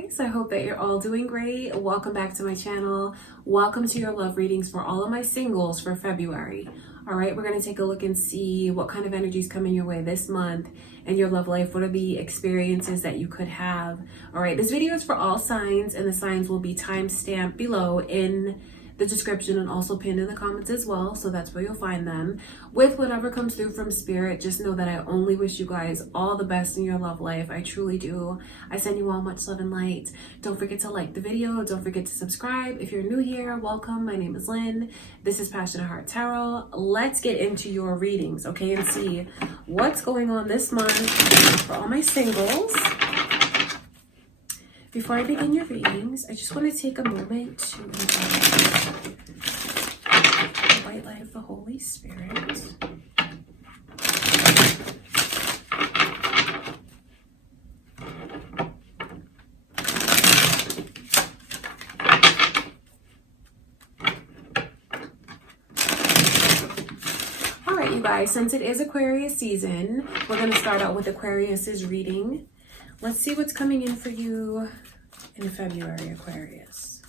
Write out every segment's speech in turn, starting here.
guys, I hope that you're all doing great. Welcome back to my channel. Welcome to your love readings for all of my singles for February. All right, we're going to take a look and see what kind of energy is coming your way this month in your love life. What are the experiences that you could have? All right, this video is for all signs, and the signs will be timestamped below in the description and also pinned in the comments as well, so that's where you'll find them. With whatever comes through from spirit, just know that I only wish you guys all the best in your love life. I truly do. I send you all much love and light. Don't forget to like the video. Don't forget to subscribe. If you're new here, welcome. My name is Lynn. This is Passionate Heart Tarot. Let's get into your readings, okay, and see what's going on this month for all my singles. Before I begin your readings, I just want to take a moment to invite the white light of the Holy Spirit. All right, you guys, since it is Aquarius season, we're going to start out with Aquarius's reading. Let's see what's coming in for you in February, Aquarius.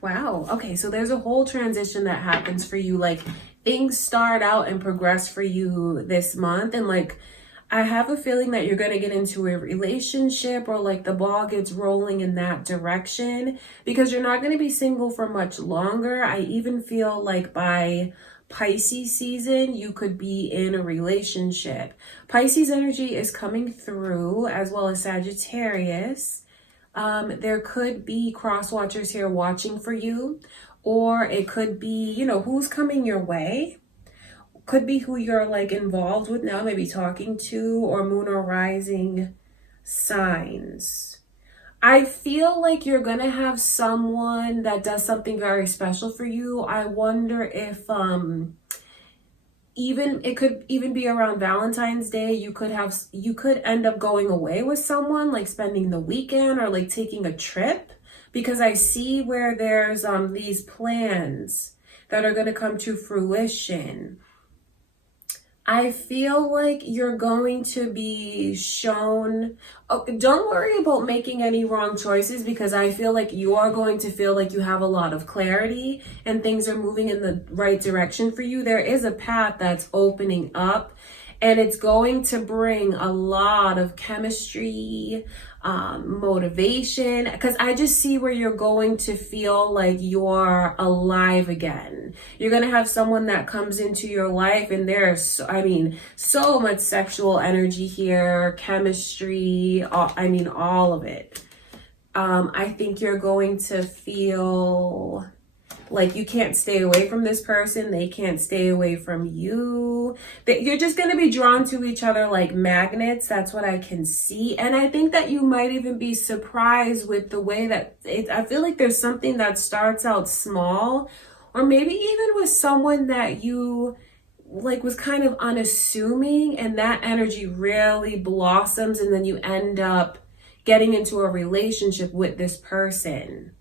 Wow. Okay, so there's a whole transition that happens for you. Like, things start out and progress for you this month, and like, I have a feeling that you're going to get into a relationship, or like the ball gets rolling in that direction, because you're not going to be single for much longer. I even feel like by Pisces season, you could be in a relationship. Pisces energy is coming through, as well as Sagittarius. There could be cross watchers here watching for you, or it could be, you know, who's coming your way. Could be who you're like involved with now, maybe talking to, or moon or rising signs. I feel like you're gonna have someone that does something very special for you. I wonder if it could even be around Valentine's Day. You could end up going away with someone, like spending the weekend or like taking a trip, because I see where there's these plans that are gonna come to fruition. I feel like you're going to be shown, don't worry about making any wrong choices, because I feel like you are going to feel like you have a lot of clarity and things are moving in the right direction for you. There is a path that's opening up, and it's going to bring a lot of chemistry, motivation, because I just see where you're going to feel like you're alive again. You're going to have someone that comes into your life, and there's, so much sexual energy here, chemistry, all of it. I think you're going to feel like you can't stay away from this person. They can't stay away from you. That you're just going to be drawn to each other like magnets. That's what I can see. And I think that you might even be surprised with the way that I feel like there's something that starts out small, or maybe even with someone that you like was kind of unassuming, and that energy really blossoms, and then you end up getting into a relationship with this person.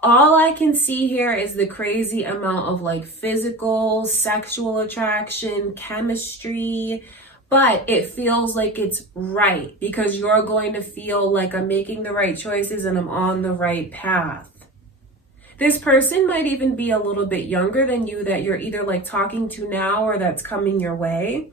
All I can see here is the crazy amount of like physical, sexual attraction, chemistry, but it feels like it's right, because you're going to feel like I'm making the right choices and I'm on the right path. This person might even be a little bit younger than you, that you're either like talking to now or that's coming your way.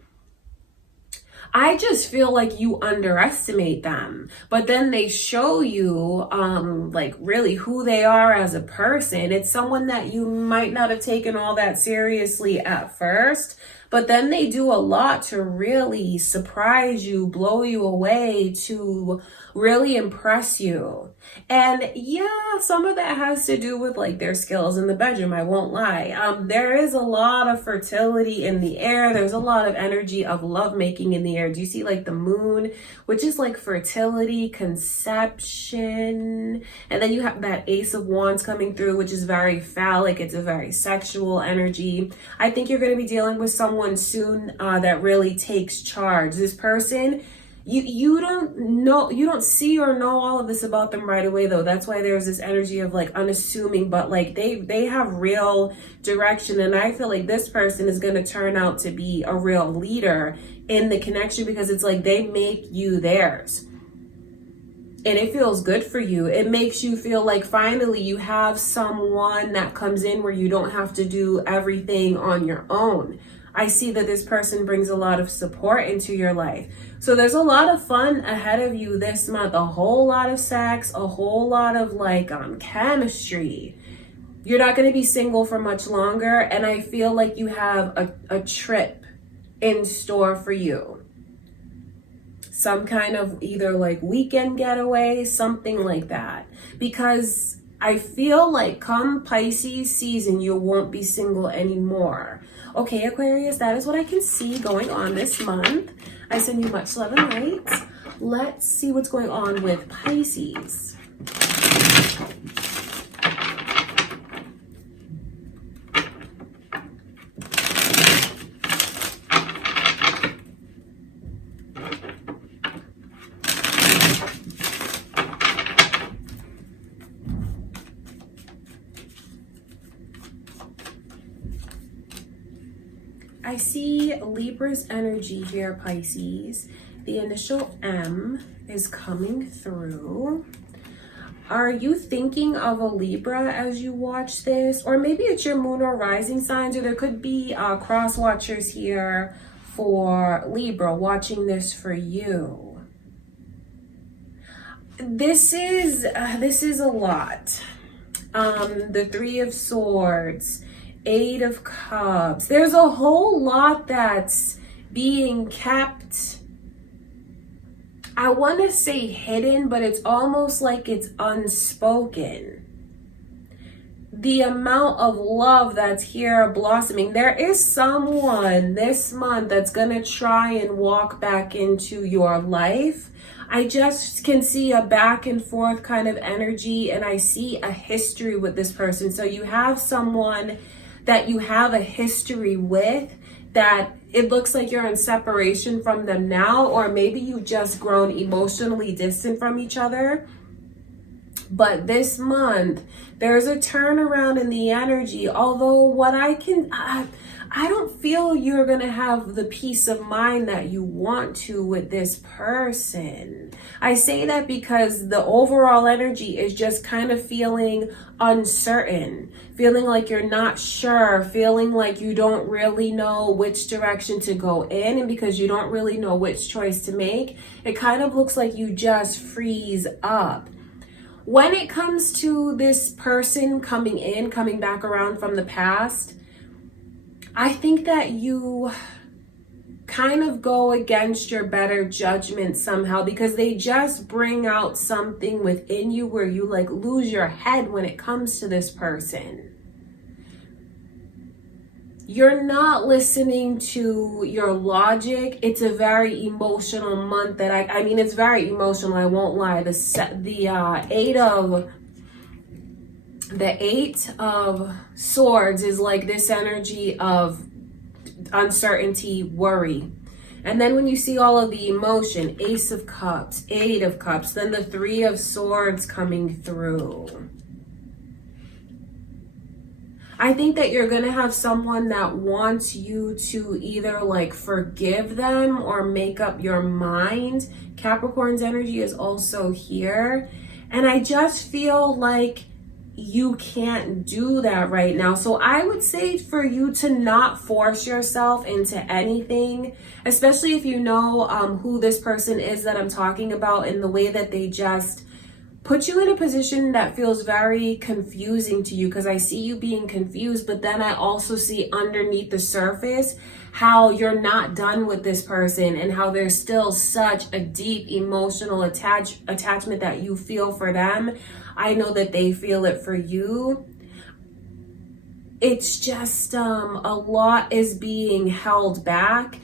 I just feel like you underestimate them, but then they show you like really who they are as a person. It's someone that you might not have taken all that seriously at first, but then they do a lot to really surprise you, blow you away, to really impress you. And yeah, some of that has to do with like their skills in the bedroom, I won't lie. There is a lot of fertility in the air. There's a lot of energy of lovemaking in the air. Do you see like the moon, which is like fertility, conception, and then you have that Ace of Wands coming through, which is very phallic. It's a very sexual energy. I think you're going to be dealing with someone soon that really takes charge. This person, You don't know, you don't see or know all of this about them right away though. That's why there's this energy of like unassuming, but like they have real direction. And I feel like this person is going to turn out to be a real leader in the connection, because it's like they make you theirs. And it feels good for you. It makes you feel like finally you have someone that comes in where you don't have to do everything on your own. I see that this person brings a lot of support into your life. So there's a lot of fun ahead of you this month. A whole lot of sex, a whole lot of like chemistry. You're not going to be single for much longer. And I feel like you have a trip in store for you. Some kind of either like weekend getaway, something like that. Because I feel like come Pisces season, you won't be single anymore. Okay, Aquarius, that is what I can see going on this month. I send you much love and light. Let's see what's going on with Pisces. I see Libra's energy here, Pisces. The initial M is coming through. Are you thinking of a Libra as you watch this? Or maybe it's your moon or rising signs, or there could be cross watchers here for Libra watching this for you. This is a lot. The Three of Swords, Eight of Cups. There's a whole lot that's being kept, I want to say hidden, but it's almost like it's unspoken. The amount of love that's here blossoming. There is someone this month that's going to try and walk back into your life. I just can see a back and forth kind of energy, and I see a history with this person. So you have someone that you have a history with, that it looks like you're in separation from them now, or maybe you've just grown emotionally distant from each other. But this month, there's a turnaround in the energy. Although what I don't feel you're going to have the peace of mind that you want to with this person. I say that because the overall energy is just kind of feeling uncertain, feeling like you're not sure, feeling like you don't really know which direction to go in. And because you don't really know which choice to make, it kind of looks like you just freeze up. When it comes to this person coming back around from the past, I think that you kind of go against your better judgment somehow, because they just bring out something within you where you like lose your head when it comes to this person. You're not listening to your logic. It's a very emotional month that I mean, it's very emotional. I won't lie. The Eight of Swords is like this energy of uncertainty, worry. And then when you see all of the emotion, Ace of Cups, Eight of Cups, then the Three of Swords coming through. I think that you're going to have someone that wants you to either like forgive them or make up your mind. Capricorn's energy is also here. And I just feel like you can't do that right now. So I would say for you to not force yourself into anything, especially if you know who this person is that I'm talking about, in the way that they just put you in a position that feels very confusing to you, because I see you being confused, but then I also see underneath the surface how you're not done with this person and how there's still such a deep emotional attachment that you feel for them. I know that they feel it for you. It's just a lot is being held back.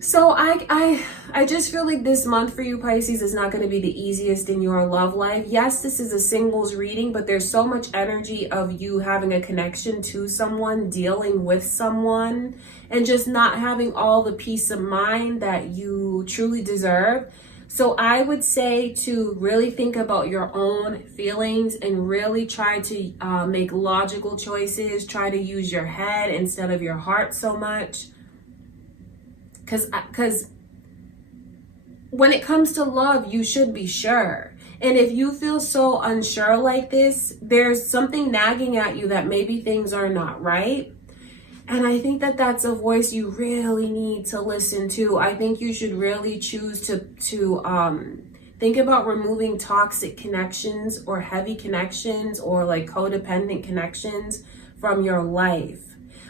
So I just feel like this month for you, Pisces, is not going to be the easiest in your love life. Yes, this is a singles reading, but there's so much energy of you having a connection to someone, dealing with someone, and just not having all the peace of mind that you truly deserve. So I would say to really think about your own feelings and really try to make logical choices. Try to use your head instead of your heart so much. Because when it comes to love, you should be sure. And if you feel so unsure like this, there's something nagging at you that maybe things are not right. And I think that that's a voice you really need to listen to. I think you should really choose to think about removing toxic connections or heavy connections or like codependent connections from your life.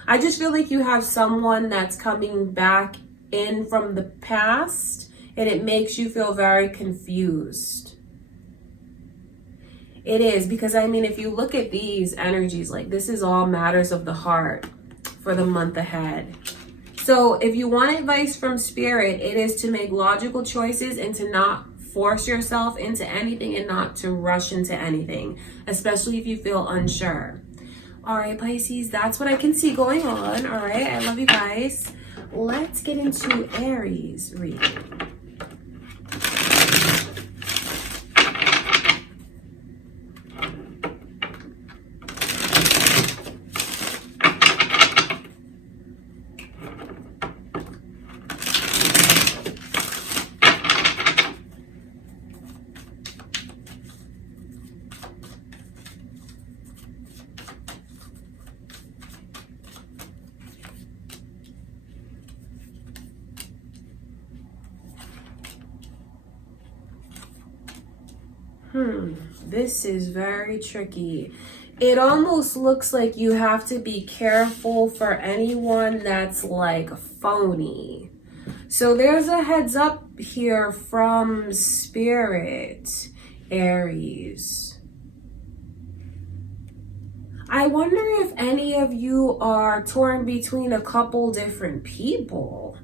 I just feel like you have someone that's coming back in from the past, and it makes you feel very confused. It is, because I mean, if you look at these energies, like this is all matters of the heart for the month ahead. So if you want advice from Spirit, it is to make logical choices and to not force yourself into anything and not to rush into anything, especially if you feel unsure. All right, Pisces, that's what I can see going on. All right, I love you guys. Let's get into Aries reading. This is very tricky. It almost looks like you have to be careful for anyone that's like phony. So there's a heads up here from Spirit, Aries. I wonder if any of you are torn between a couple different people.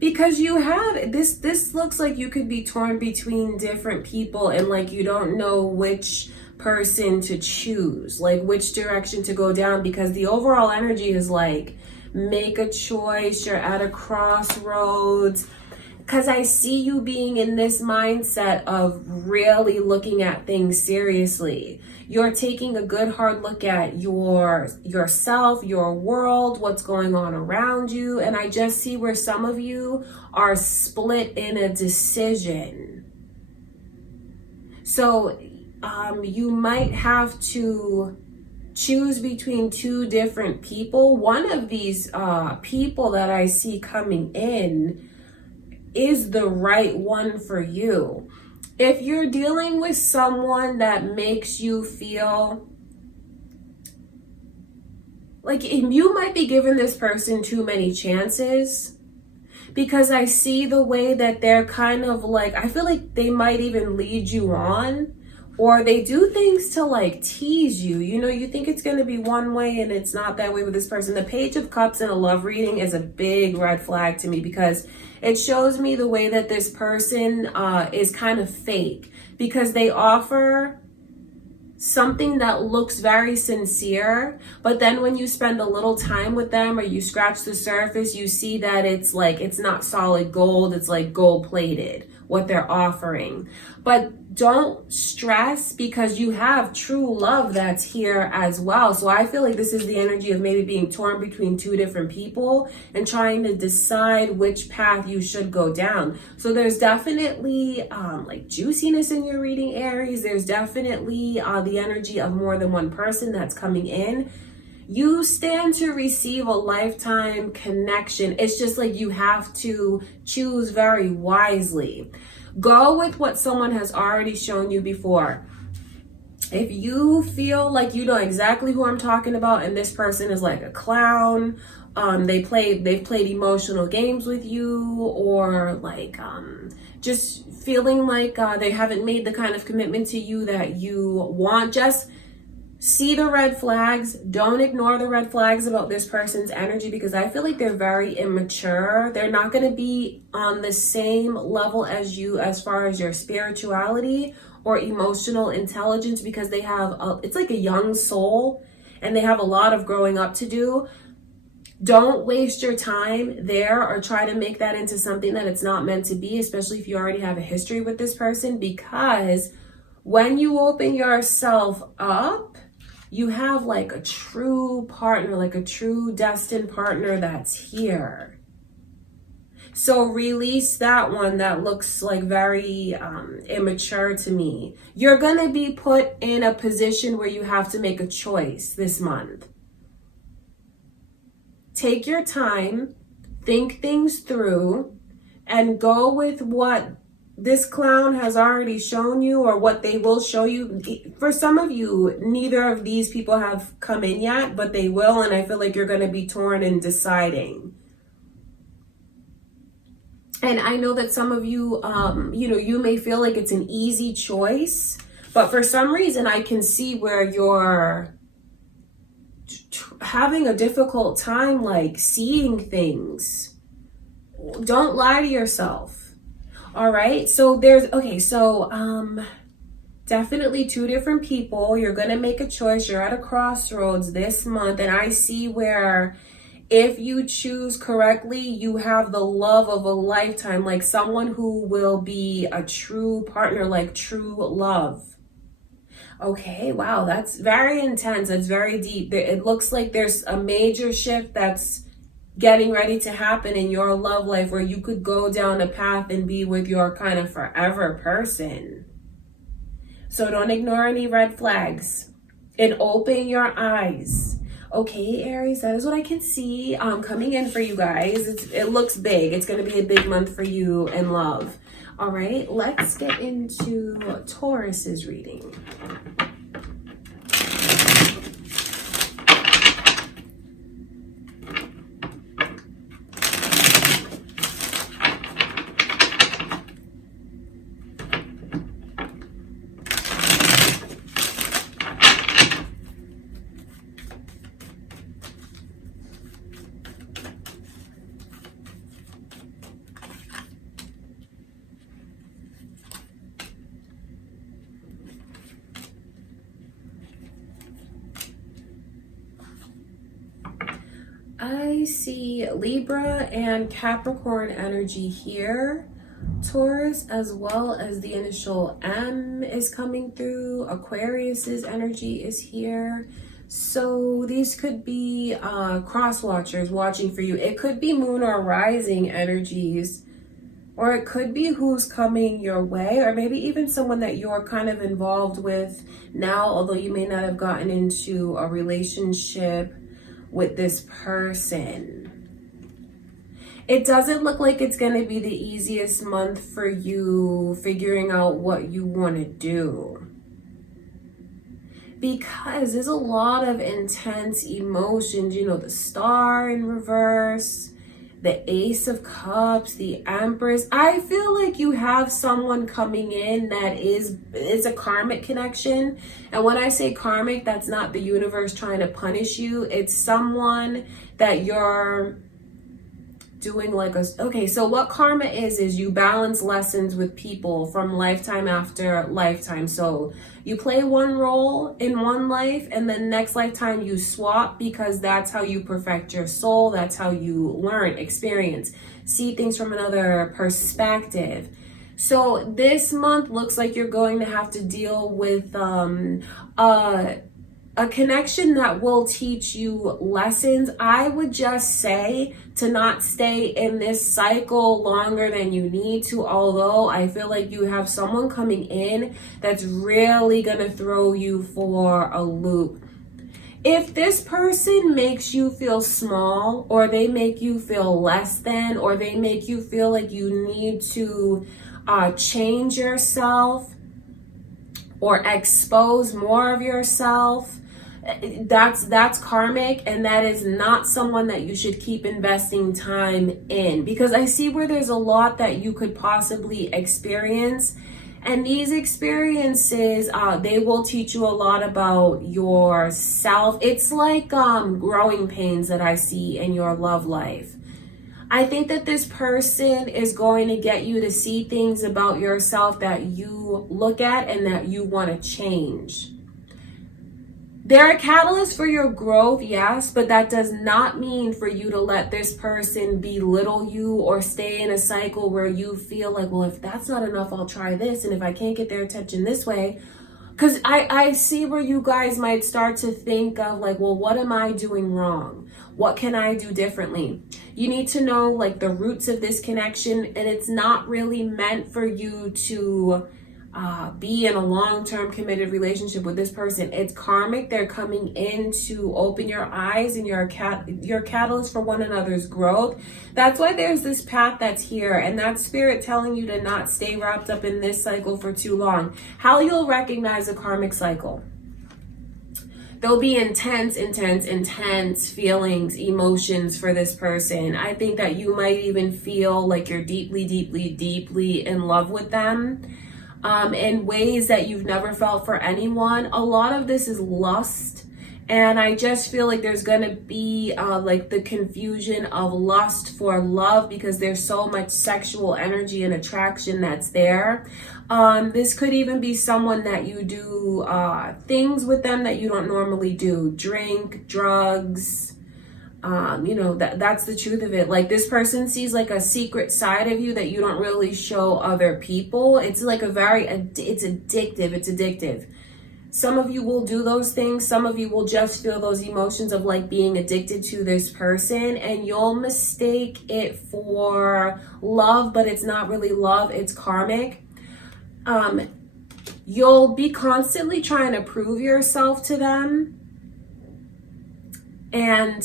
Because you have this looks like you could be torn between different people and like you don't know which person to choose, like which direction to go down, because the overall energy is like make a choice, you're at a crossroads. Because I see you being in this mindset of really looking at things seriously. You're taking a good hard look at yourself, your world, what's going on around you. And I just see where some of you are split in a decision. So you might have to choose between two different people. One of these people that I see coming in is the right one for you. If you're dealing with someone that makes you feel like you might be giving this person too many chances, because I see the way that they're kind of like, I feel like they might even lead you on, or they do things to like tease you. You know, you think it's going to be one way and it's not that way with this person. The Page of Cups in a love reading is a big red flag to me, because it shows me the way that this person is kind of fake, because they offer something that looks very sincere, but then when you spend a little time with them or you scratch the surface, you see that it's like, it's not solid gold, it's like gold plated, what they're offering. But don't stress, because you have true love that's here as well. So I feel like this is the energy of maybe being torn between two different people and trying to decide which path you should go down. So there's definitely like juiciness in your reading, Aries. There's definitely the energy of more than one person that's coming in. You stand to receive a lifetime connection. It's just like you have to choose very wisely. Go with what someone has already shown you before. If you feel like you know exactly who I'm talking about and this person is like a clown, they've played emotional games with you, or like just feeling like they haven't made the kind of commitment to you that you want, just See the red flags. Don't ignore the red flags about this person's energy, because I feel like they're very immature. They're not going to be on the same level as you as far as your spirituality or emotional intelligence, because they have it's like a young soul and they have a lot of growing up to do. Don't waste your time there or try to make that into something that it's not meant to be, especially if you already have a history with this person, because when you open yourself up, you have like a true partner, like a true destined partner that's here. So release that one that looks like very immature to me. You're going to be put in a position where you have to make a choice this month. Take your time, think things through, and go with what this clown has already shown you or what they will show you. For some of you, neither of these people have come in yet, but they will, and I feel like you're going to be torn in deciding. And I know that some of you, you may feel like it's an easy choice, but for some reason I can see where you're having a difficult time like seeing things. Don't lie to yourself. All right, so definitely two different people. You're going to make a choice. You're at a crossroads this month, and I see where if you choose correctly, you have the love of a lifetime, like someone who will be a true partner, like true love. Okay, wow, that's very intense. That's very deep. It looks like there's a major shift that's getting ready to happen in your love life where you could go down a path and be with your kind of forever person. So don't ignore any red flags and open your eyes. Okay, Aries, that is what I can see coming in for you guys. It looks big. It's going to be a big month for you in love. All right, let's get into Taurus's reading. I see Libra and Capricorn energy here. Taurus, as well as the initial M, is coming through. Aquarius's energy is here. So these could be cross watchers watching for you. It could be moon or rising energies, or it could be who's coming your way, or maybe even someone that you're kind of involved with now, although you may not have gotten into a relationship with this person. It doesn't look like it's going to be the easiest month for you figuring out what you want to do, because there's a lot of intense emotions. You know, the Star in reverse, the Ace of Cups, the Empress. I feel like you have someone coming in that it's a karmic connection. And when I say karmic, that's not the universe trying to punish you. It's someone that you're doing like okay, so what karma is you balance lessons with people from lifetime after lifetime. So you play one role in one life, and then next lifetime you swap, because that's how you perfect your soul. That's how you learn, experience, see things from another perspective. So this month looks like you're going to have to deal with a connection that will teach you lessons. I would just say to not stay in this cycle longer than you need to, although I feel like you have someone coming in that's really going to throw you for a loop. If this person makes you feel small, or they make you feel less than, or they make you feel like you need to change yourself or expose more of yourself, that's karmic, and that is not someone that you should keep investing time in, because I see where there's a lot that you could possibly experience, And these experiences, they will teach you a lot about yourself. It's like growing pains that I see in your love life. I think that this person is going to get you to see things about yourself that you look at and that you want to change. They're a catalyst for your growth, yes, but that does not mean for you to let this person belittle you or stay in a cycle where you feel like, well, if that's not enough, I'll try this. And if I can't get their attention this way, because I see where you guys might start to think of like, well, what am I doing wrong? What can I do differently? You need to know like the roots of this connection, and it's not really meant for you to be in a long-term committed relationship with this person. It's karmic. They're coming in to open your eyes, and your catalyst for one another's growth. That's why there's this path that's here, and that's spirit telling you to not stay wrapped up in this cycle for too long. How you'll recognize a karmic cycle: there'll be intense feelings, emotions for this person. I think that you might even feel like you're deeply in love with them. In ways that you've never felt for anyone. A lot of this is lust, and I just feel like there's gonna be like the confusion of lust for love, because there's so much sexual energy and attraction that's there. This could even be someone that you do things with them that you don't normally do. Drink, drugs, you know, that's the truth of it. Like, this person sees like a secret side of you that you don't really show other people. It's like it's addictive. Some of you will do those things. Some of you will just feel those emotions of like being addicted to this person, and you'll mistake it for love, but it's not really love, it's karmic. You'll be constantly trying to prove yourself to them, and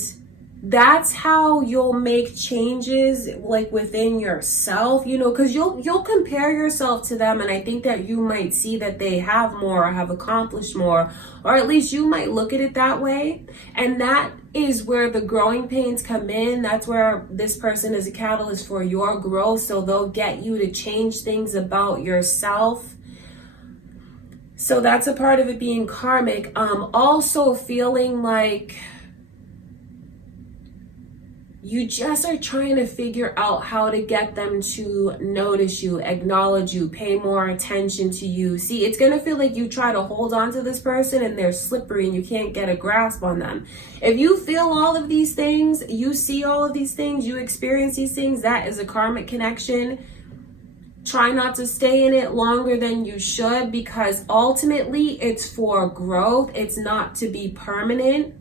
that's how you'll make changes like within yourself, you know, because you'll compare yourself to them, and I think that you might see that they have more or have accomplished more, or at least you might look at it that way. And that is where the growing pains come in. That's where this person is a catalyst for your growth, so they'll get you to change things about yourself. So that's a part of it being karmic. Also feeling like you just are trying to figure out how to get them to notice you, acknowledge you, pay more attention to you. See, it's going to feel like you try to hold on to this person and they're slippery and you can't get a grasp on them. If you feel all of these things, you see all of these things, you experience these things, that is a karmic connection. Try not to stay in it longer than you should, because ultimately it's for growth. It's not to be permanent.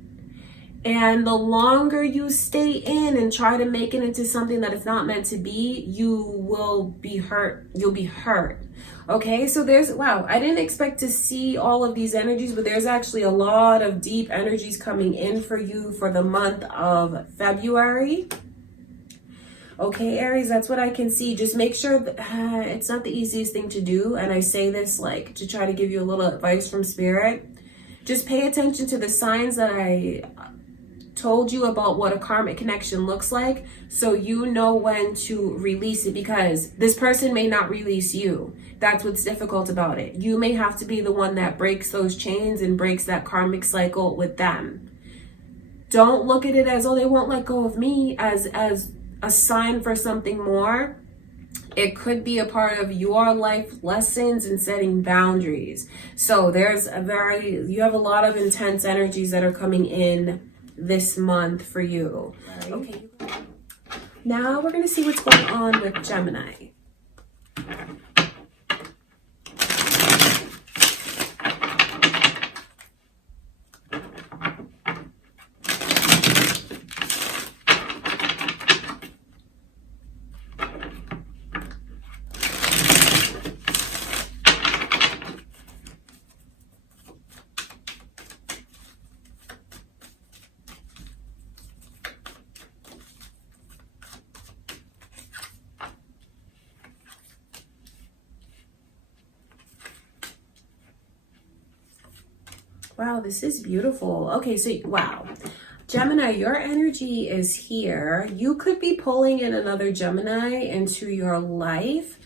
And the longer you stay in and try to make it into something that it's not meant to be, you will be hurt. You'll be hurt. Okay, so wow, I didn't expect to see all of these energies, but there's actually a lot of deep energies coming in for you for the month of February. Okay, Aries, that's what I can see. Just make sure that it's not the easiest thing to do. And I say this like to try to give you a little advice from spirit. Just pay attention to the signs that I told you about what a karmic connection looks like, so you know when to release it, because this person may not release you. That's what's difficult about it. You may have to be the one that breaks those chains and breaks that karmic cycle with them. Don't look at it as, oh, they won't let go of me, as a sign for something more. It could be a part of your life lessons and setting boundaries. So you have a lot of intense energies that are coming in this month for you. Right. Okay. Now we're going to see what's going on with Gemini. Wow, this is beautiful. Okay, so wow. Gemini, your energy is here. You could be pulling in another Gemini into your life,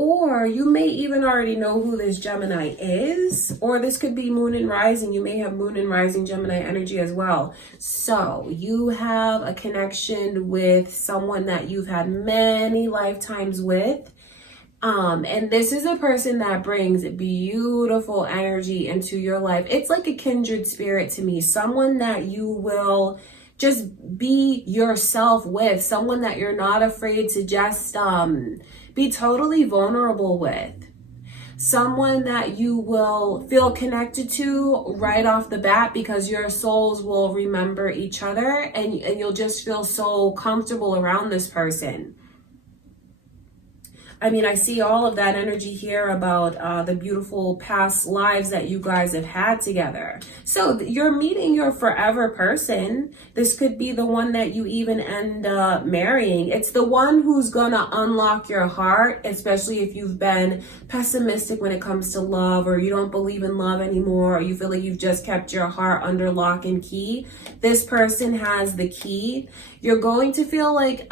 Or you may even already know who this Gemini is, or this could be moon and rising. You may have moon and rising Gemini energy as well. So you have a connection with someone that you've had many lifetimes with. And this is a person that brings beautiful energy into your life. It's like a kindred spirit to me, someone that you will just be yourself with, someone that you're not afraid to just be totally vulnerable with, someone that you will feel connected to right off the bat because your souls will remember each other, and you'll just feel so comfortable around this person. I mean, I see all of that energy here about the beautiful past lives that you guys have had together. So you're meeting your forever person. This could be the one that you even end up marrying. It's the one who's gonna unlock your heart, especially if you've been pessimistic when it comes to love, or you don't believe in love anymore, or you feel like you've just kept your heart under lock and key. This person has the key. You're going to feel like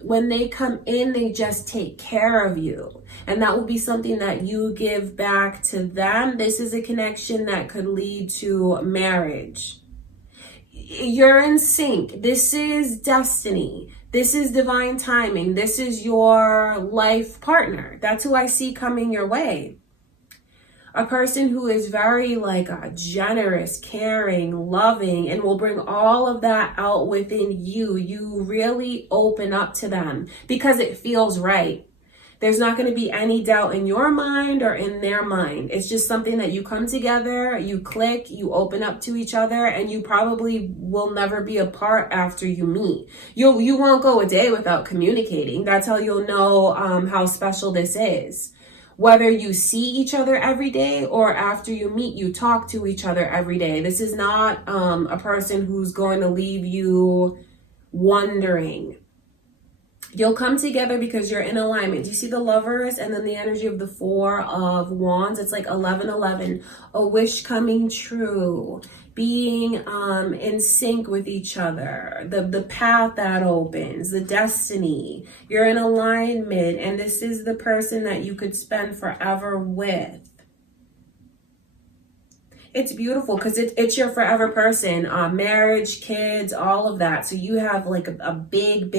when they come in, they just take care of you. And that will be something that you give back to them. This is a connection that could lead to marriage. You're in sync. This is destiny. This is divine timing. This is your life partner. That's who I see coming your way. A person who is very generous, caring, loving, and will bring all of that out within you. You really open up to them because it feels right. There's not going to be any doubt in your mind or in their mind. It's just something that you come together, you click, you open up to each other, and you probably will never be apart after you meet. You won't go a day without communicating. That's how you'll know how special this is. Whether you see each other every day or after you meet, you talk to each other every day. This is not a person who's going to leave you wondering. You'll come together because you're in alignment. Do you see the Lovers and then the energy of the Four of Wands? It's like 1111, a wish coming true, being in sync with each other, the path that opens, the destiny. You're in alignment, and this is the person that you could spend forever with. It's beautiful because it's your forever person, marriage, kids, all of that. So you have like a big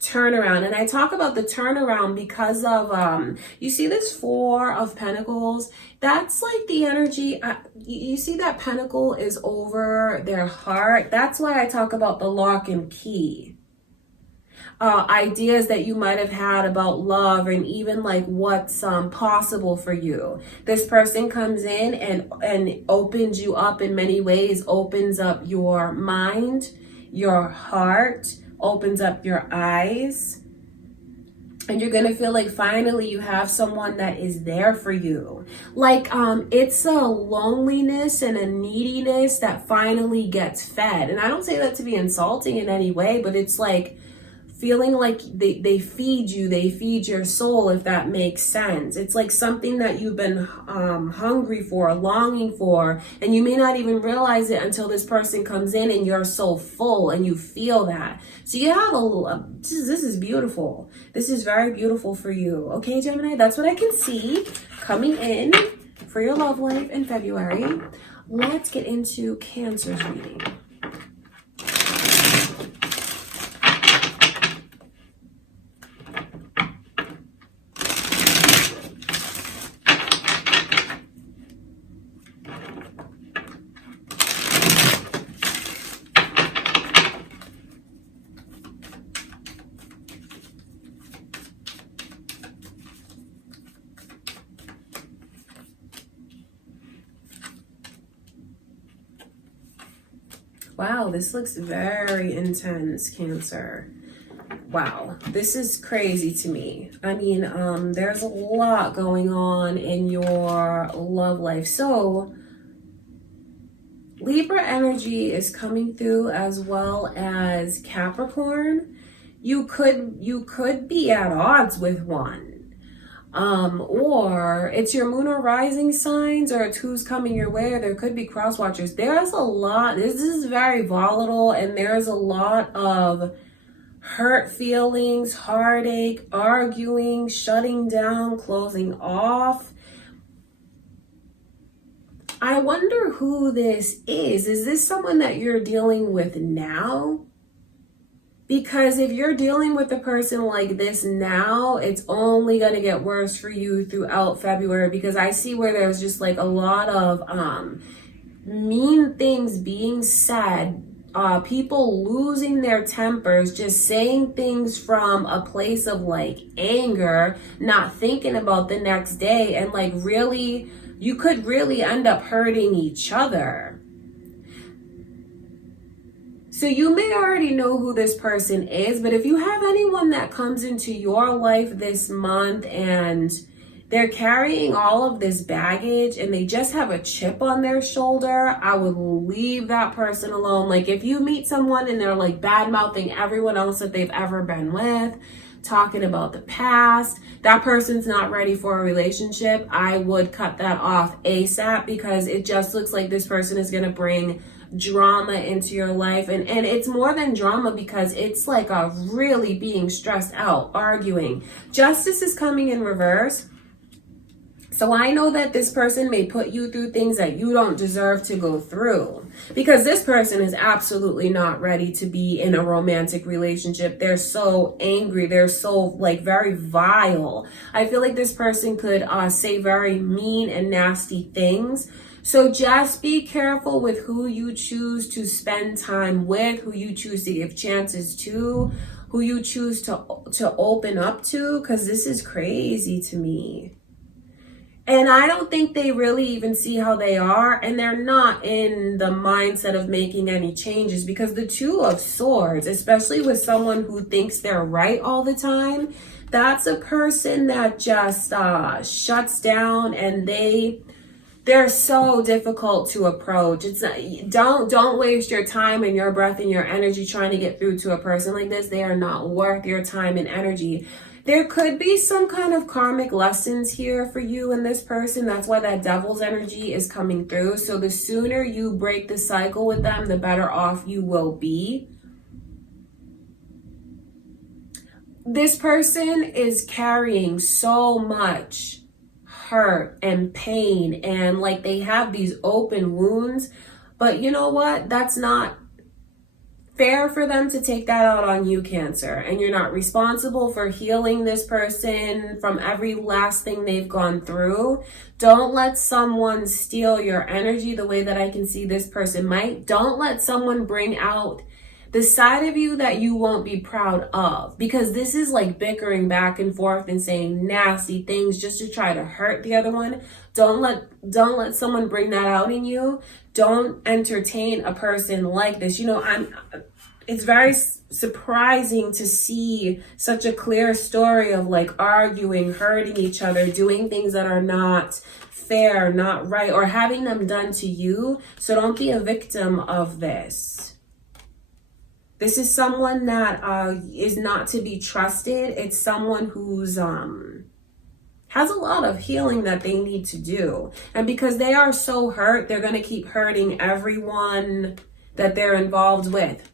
turnaround. And I talk about the turnaround because of, you see this Four of Pentacles? That's like the energy, you see that pentacle is over their heart. That's why I talk about the lock and key. Ideas that you might have had about love and even like what's possible for you. This person comes in and opens you up in many ways, opens up your mind, your heart, opens up your eyes. And you're going to feel like finally you have someone that is there for you. Like it's a loneliness and a neediness that finally gets fed. And I don't say that to be insulting in any way, but it's like feeling like they feed you, they feed your soul, if that makes sense. It's like something that you've been hungry for, longing for, and you may not even realize it until this person comes in and you're so full and you feel that. So you have this is beautiful. This is very beautiful for you. Okay, Gemini, that's what I can see coming in for your love life in February. Let's get into Cancer's reading. Wow, this looks very intense, Cancer. Wow, this is crazy to me. I mean, there's a lot going on in your love life. So Libra energy is coming through, as well as Capricorn. You could be at odds with one. Or it's your moon or rising signs, or it's who's coming your way, or there could be cross watchers. There's a lot, this is very volatile, and there's a lot of hurt feelings, heartache, arguing, shutting down, closing off. I wonder who this is. Is this someone that you're dealing with now? Because if you're dealing with a person like this now, it's only going to get worse for you throughout February, because I see where there's just like a lot of mean things being said, people losing their tempers, just saying things from a place of like anger, not thinking about the next day, and like really, you could really end up hurting each other. So you may already know who this person is, but if you have anyone that comes into your life this month and they're carrying all of this baggage and they just have a chip on their shoulder, I would leave that person alone. Like if you meet someone and they're like bad mouthing everyone else that they've ever been with, talking about the past, that person's not ready for a relationship, I would cut that off ASAP, because it just looks like this person is going to bring drama into your life. And it's more than drama, because it's like a really being stressed out, arguing. Justice is coming in reverse. So I know that this person may put you through things that you don't deserve to go through, because this person is absolutely not ready to be in a romantic relationship. They're so angry. They're so like very vile. I feel like this person could say very mean and nasty things. So just be careful with who you choose to spend time with, who you choose to give chances to, who you choose to open up to, because this is crazy to me. And I don't think they really even see how they are, and they're not in the mindset of making any changes, because the Two of Swords, especially with someone who thinks they're right all the time, that's a person that just shuts down, and they're so difficult to approach. It's not, don't waste your time and your breath and your energy trying to get through to a person like this. They are not worth your time and energy. There could be some kind of karmic lessons here for you and this person. That's why that devil's energy is coming through. So the sooner you break the cycle with them, the better off you will be. This person is carrying so much hurt and pain, and like they have these open wounds, but you know what? That's not fair for them to take that out on you, Cancer, and you're not responsible for healing this person from every last thing they've gone through. Don't let someone steal your energy the way that I can see this person might. Don't let someone bring out the side of you that you won't be proud of, because this is like bickering back and forth and saying nasty things just to try to hurt the other one. Don't let someone bring that out in you. Don't entertain a person like this. You know, it's very surprising to see such a clear story of like arguing, hurting each other, doing things that are not fair, not right, or having them done to you. So don't be a victim of this. This is someone that is not to be trusted. It's someone who's has a lot of healing that they need to do. And because they are so hurt, they're going to keep hurting everyone that they're involved with.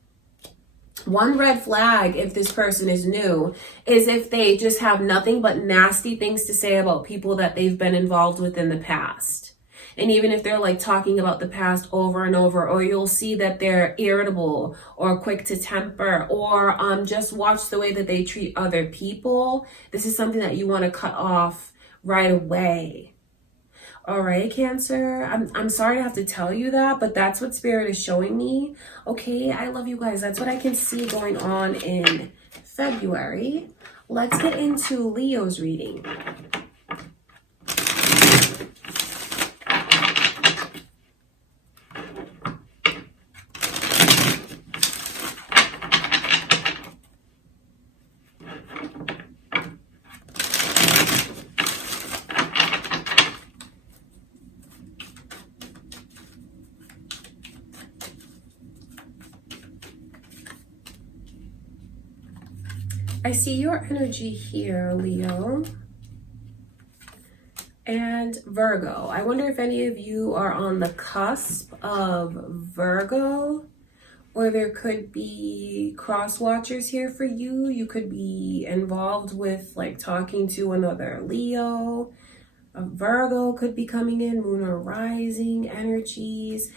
One red flag, if this person is new, is if they just have nothing but nasty things to say about people that they've been involved with in the past. And even if they're like talking about the past over and over, or you'll see that they're irritable or quick to temper, or just watch the way that they treat other people. This is something that you want to cut off right away. All right, Cancer, I'm sorry to have to tell you that, but that's what Spirit is showing me. Okay, I love you guys. That's what I can see going on in February. Let's get into Leo's reading. I see your energy here, Leo. And Virgo. I wonder if any of you are on the cusp of Virgo, Or there could be cross watchers here for you. You could be involved with like talking to another Leo. A Virgo could be coming in, moon or rising energies.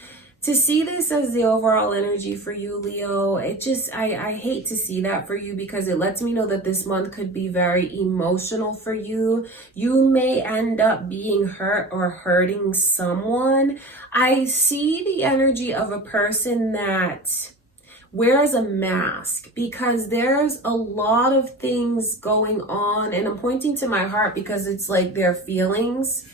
To see this as the overall energy for you, Leo, it just, I hate to see that for you because it lets me know that this month could be very emotional for you. You may end up being hurt or hurting someone. I see the energy of a person that wears a mask because there's a lot of things going on, and I'm pointing to my heart because it's like their feelings.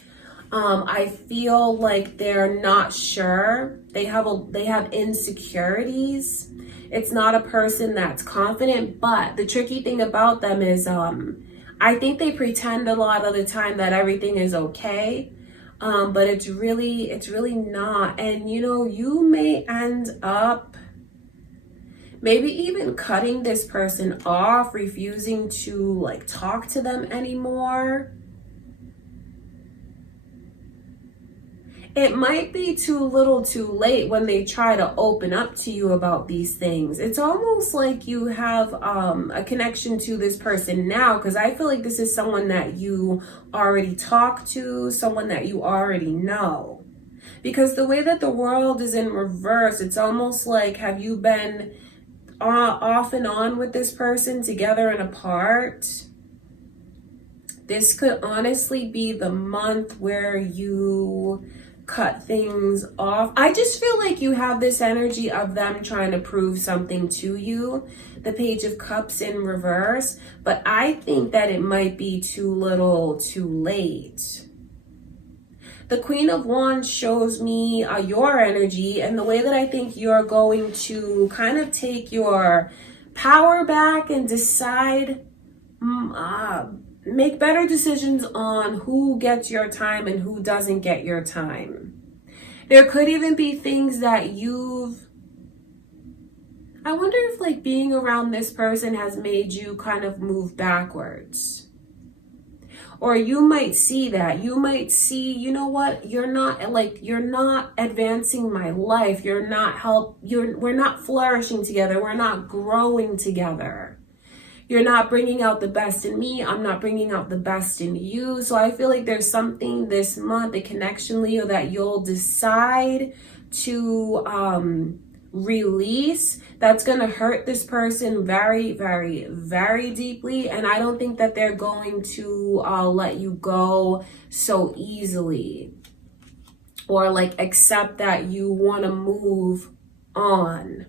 I feel like they're not sure. They have insecurities. It's not a person that's confident, but the tricky thing about them is I think they pretend a lot of the time that everything is okay. But it's really not. And you know, you may end up maybe even cutting this person off, refusing to like talk to them anymore. It might be too little too late when they try to open up to you about these things. It's almost like you have a connection to this person now, because I feel like this is someone that you already talked to, someone that you already know. Because the way that the world is in reverse, it's almost like, have you been off and on with this person, together and apart? This could honestly be the month where you cut things off. I just feel like you have this energy of them trying to prove something to you. The Page of Cups in reverse. But I think that it might be too little too late. The Queen of Wands shows me your energy and the way that I think you're going to kind of take your power back and decide, make better decisions on who gets your time and who doesn't get your time. There could even be things that I wonder if like being around this person has made you kind of move backwards. Or you might see that. You might see, you know what? You're not advancing my life. We're not flourishing together. We're not growing together. You're not bringing out the best in me. I'm not bringing out the best in you. So I feel like there's something this month, a connection, Leo, that you'll decide to release that's going to hurt this person very, very, very deeply. And I don't think that they're going to let you go so easily, or like accept that you want to move on.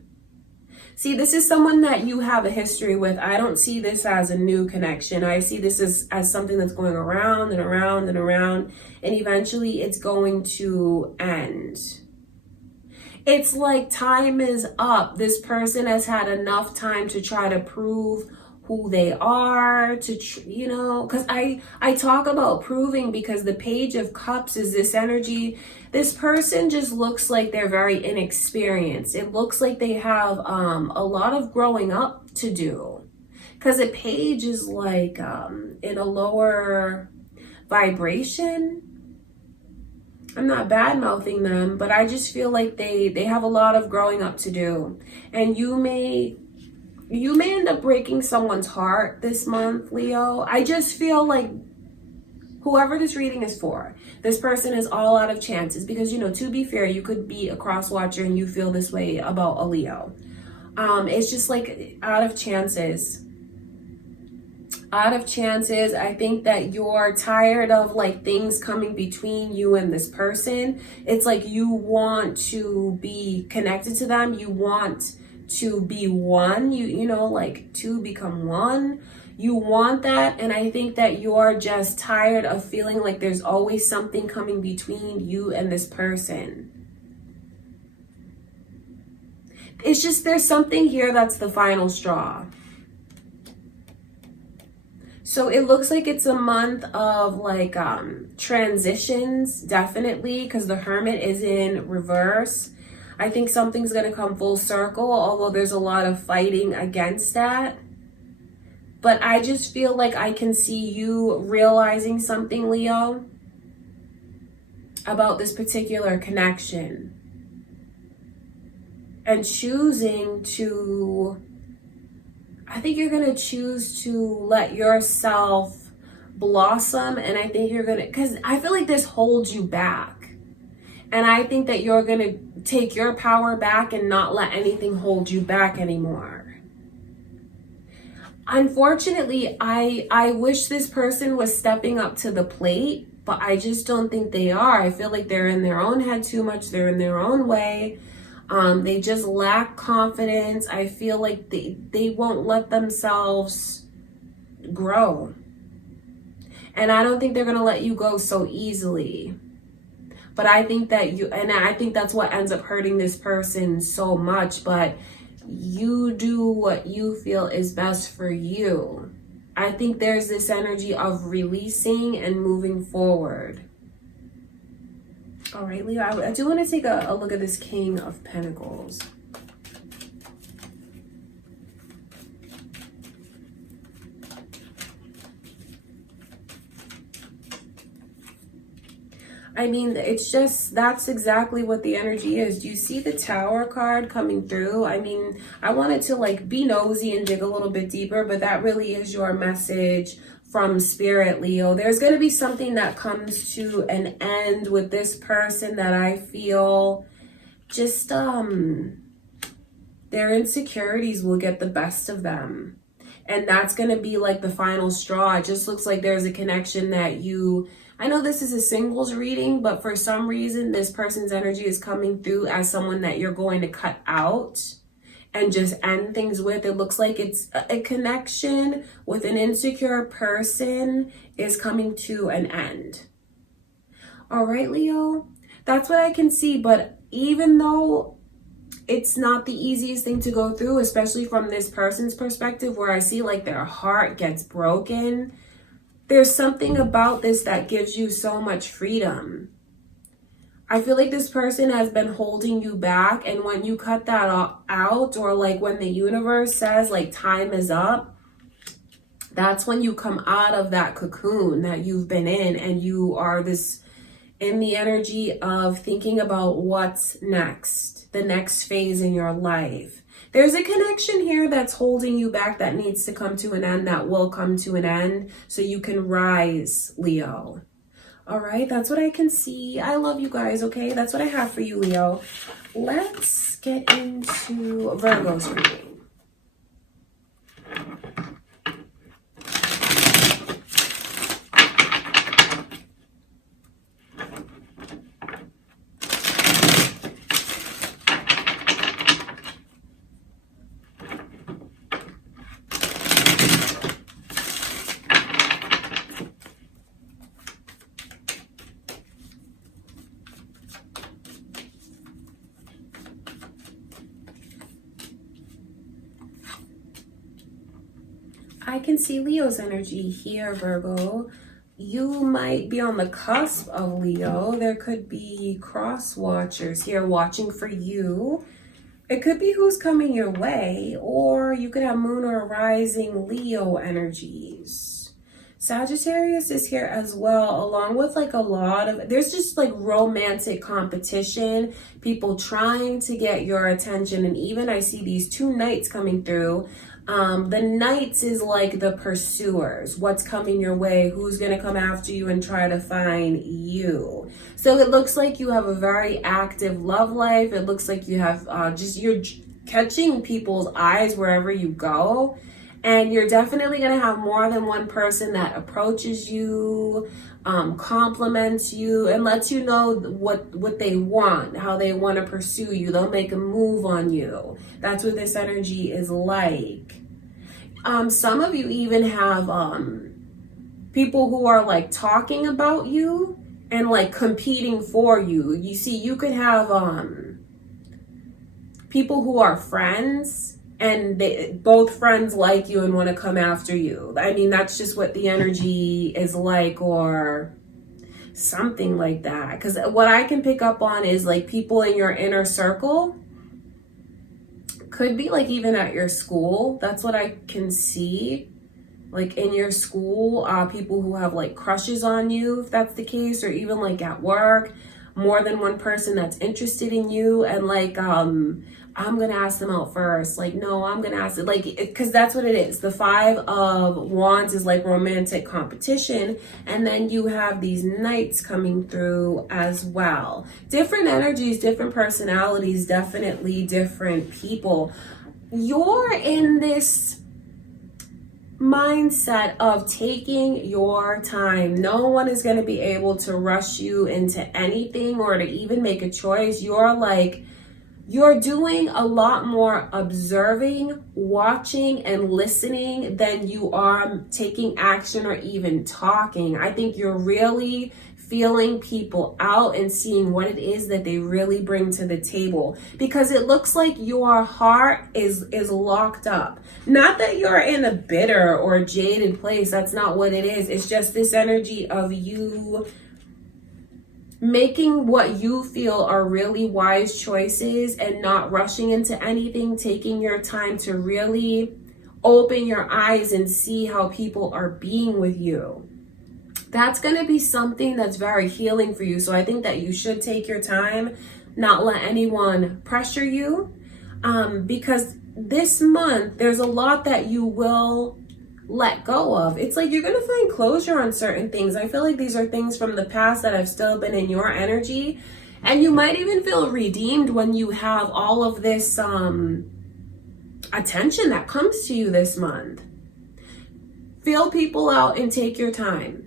See, this is someone that you have a history with. I don't see this as a new connection. I see this as something that's going around and around and around, and eventually it's going to end. It's like time is up. This person has had enough time to try to prove who they are, because I talk about proving because the Page of Cups is this energy. This person just looks like they're very inexperienced. It looks like they have a lot of growing up to do, because a page is like in a lower vibration. I'm not bad mouthing them, but I just feel like they have a lot of growing up to do. And you may end up breaking someone's heart this month, Leo. I just feel like whoever this reading is for, this person is all out of chances. Because, to be fair, you could be a cross watcher and you feel this way about a Leo. It's just like out of chances. I think that you're tired of like things coming between you and this person. It's like you want to be connected to them. You want to be one, like to become one. You want that. And I think that you're just tired of feeling like there's always something coming between you and this person. It's just, there's something here that's the final straw. So it looks like it's a month of like transitions, definitely, because the Hermit is in reverse. I think something's going to come full circle, although there's a lot of fighting against that. But I just feel like I can see you realizing something, Leo, about this particular connection. and choosing to, I think you're going to choose to let yourself blossom. And I think you're going to, because I feel like this holds you back. And I think that you're going to take your power back and not let anything hold you back anymore. Unfortunately, I wish this person was stepping up to the plate, but I just don't think they are. I feel like they're in their own head too much. They're in their own way. They just lack confidence. I feel like they won't let themselves grow. And I don't think they're going to let you go so easily. But I think that I think that's what ends up hurting this person so much. But you do what you feel is best for you. I think there's this energy of releasing and moving forward. All right, Leo, I do want to take a look at this King of Pentacles. I mean, it's just, that's exactly what the energy is. Do you see the Tower card coming through? I mean, I wanted to like be nosy and dig a little bit deeper, but that really is your message from Spirit, Leo. There's going to be something that comes to an end with this person that I feel just, their insecurities will get the best of them. And that's going to be like the final straw. It just looks like there's a connection that I know this is a singles reading, but for some reason, this person's energy is coming through as someone that you're going to cut out and just end things with. It looks like it's a connection with an insecure person is coming to an end. All right, Leo, that's what I can see. But even though it's not the easiest thing to go through, especially from this person's perspective, where I see like their heart gets broken, there's something about this that gives you so much freedom. I feel like this person has been holding you back, and when you cut that out, or like when the universe says like time is up, that's when you come out of that cocoon that you've been in, and you are in the energy of thinking about what's next, the next phase in your life. There's a connection here that's holding you back that needs to come to an end, that will come to an end so you can rise, Leo. All right, that's what I can see. I love you guys, okay? That's what I have for you, Leo. Let's get into Virgo's reading. I can see Leo's energy here, Virgo. You might be on the cusp of Leo. There could be cross watchers here watching for you. It could be who's coming your way, or you could have moon or rising Leo energies. Sagittarius is here as well, along with like a lot of, there's just like romantic competition, people trying to get your attention. And even I see these two knights coming through. The knights is like the pursuers, what's coming your way, who's going to come after you and try to find you. So it looks like you have a very active love life. It looks like you have you're catching people's eyes wherever you go. And you're definitely going to have more than one person that approaches you, compliments you, and lets you know what they want, how they want to pursue you. They'll make a move on you. That's what this energy is like. Some of you even have people who are like talking about you and like competing for you. You see, you could have people who are friends, and both friends like you and want to come after you. I mean, that's just what the energy is like, or something like that. Because what I can pick up on is like people in your inner circle. Could be like even at your school. That's what I can see. Like in your school, people who have like crushes on you, if that's the case, or even like at work, more than one person that's interested in you. And like I'm going to ask them out first. Like, no, I'm going to ask it. Like, because that's what it is. The Five of Wands is like romantic competition. And then you have these knights coming through as well. Different energies, different personalities, definitely different people. You're in this mindset of taking your time. No one is going to be able to rush you into anything or to even make a choice. You're doing a lot more observing, watching, and listening than you are taking action or even talking. I think you're really feeling people out and seeing what it is that they really bring to the table, because it looks like your heart is locked up. Not that you're in a bitter or jaded place. That's not what it is. It's just this energy of you making what you feel are really wise choices and not rushing into anything, taking your time to really open your eyes and see how people are being with you. That's going to be something that's very healing for you. So I think that you should take your time, not let anyone pressure you, because this month there's a lot that you will let go of. It's like you're going to find closure on certain things. I feel like these are things from the past that have still been in your energy, and you might even feel redeemed when you have all of this attention that comes to you this month. Feel people out and take your time.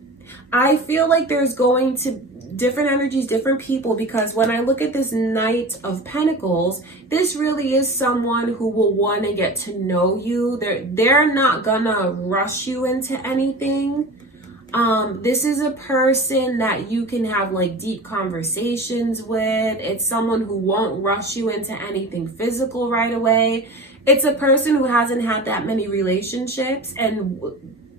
I feel like there's going to different energies, different people, because when I look at this Knight of Pentacles, this really is someone who will want to get to know you. They're not gonna rush you into anything. This is a person that you can have like deep conversations with. It's someone who won't rush you into anything physical right away. It's a person who hasn't had that many relationships, and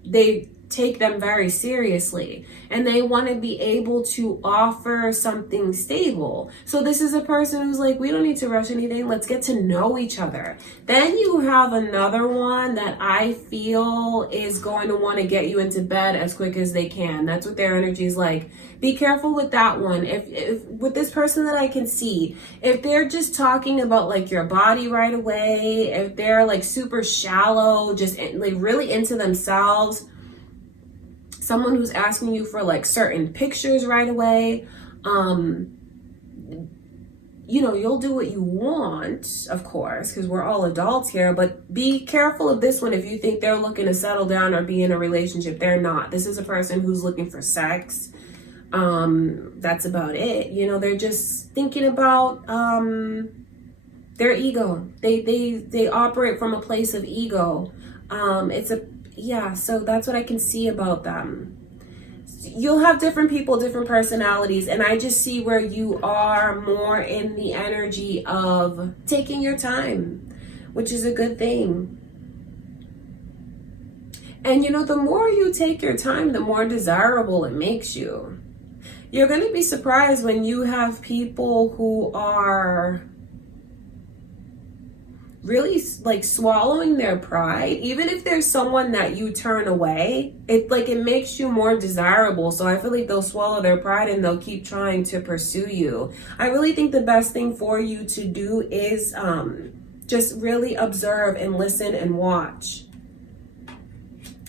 they take them very seriously, and they want to be able to offer something stable. So this is a person who's like, we don't need to rush anything. Let's get to know each other. Then you have another one that I feel is going to want to get you into bed as quick as they can. That's what their energy is like. Be careful with that one. If with this person that I can see, if they're just talking about like your body right away, if they're like super shallow, just like really into themselves, someone who's asking you for like certain pictures right away, you'll do what you want, of course, because we're all adults here, but be careful of this one. If you think they're looking to settle down or be in a relationship, they're not. This is a person who's looking for sex. That's about it. They're just thinking about their ego. They operate from a place of ego. So that's what I can see about them. You'll have different people, different personalities, and I just see where you are more in the energy of taking your time, which is a good thing. And the more you take your time, the more desirable it makes you. You're going to be surprised when you have people who are really like swallowing their pride. Even if there's someone that you turn away, it makes you more desirable. So I feel like they'll swallow their pride and they'll keep trying to pursue you. I really think the best thing for you to do is just really observe and listen and watch.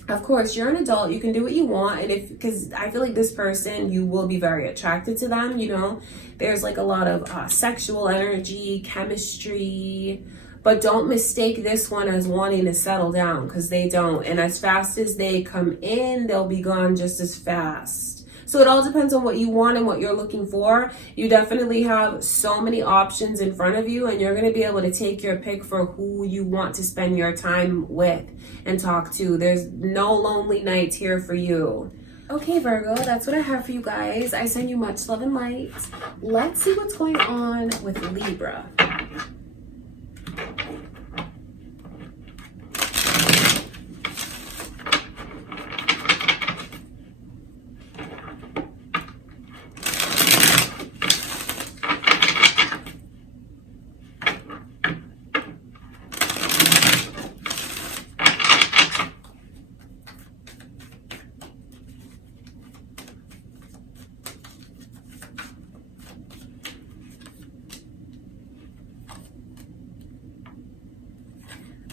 Of course, you're an adult, you can do what you want, and because I feel like this person, you will be very attracted to them. There's like a lot of sexual energy, chemistry. But don't mistake this one as wanting to settle down, because they don't. And as fast as they come in, they'll be gone just as fast. So it all depends on what you want and what you're looking for. You definitely have so many options in front of you, and you're going to be able to take your pick for who you want to spend your time with and talk to. There's no lonely nights here for you. Okay, Virgo, that's what I have for you guys. I send you much love and light. Let's see what's going on with Libra.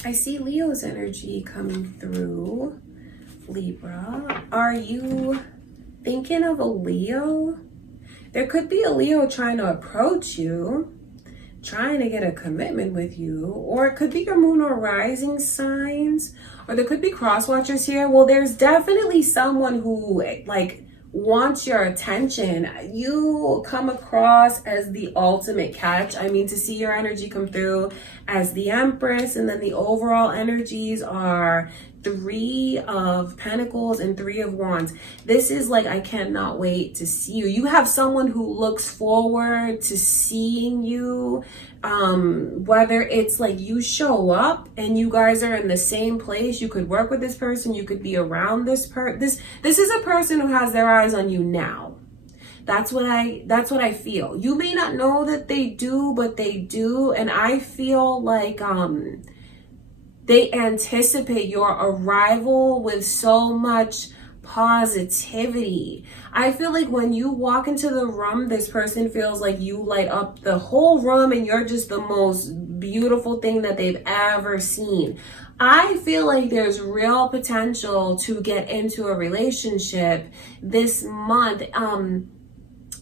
I see Leo's energy coming through, Libra. Are you thinking of a Leo? There could be a Leo trying to approach you, trying to get a commitment with you, or it could be your moon or rising signs, or there could be cross watchers here. Well, there's definitely someone who like wants your attention. You come across as the ultimate catch. I mean, to see your energy come through as the Empress, and then the overall energies are 3 of Pentacles and 3 of Wands. This is like, I cannot wait to see you. You have someone who looks forward to seeing you. Whether it's like you show up and you guys are in the same place, you could work with this person, you could be around this this is a person who has their eyes on you now. That's what I feel. You may not know that they do, but they do. And I feel like they anticipate your arrival with so much positivity. I feel like when you walk into the room, this person feels like you light up the whole room and you're just the most beautiful thing that they've ever seen. I feel like there's real potential to get into a relationship this month.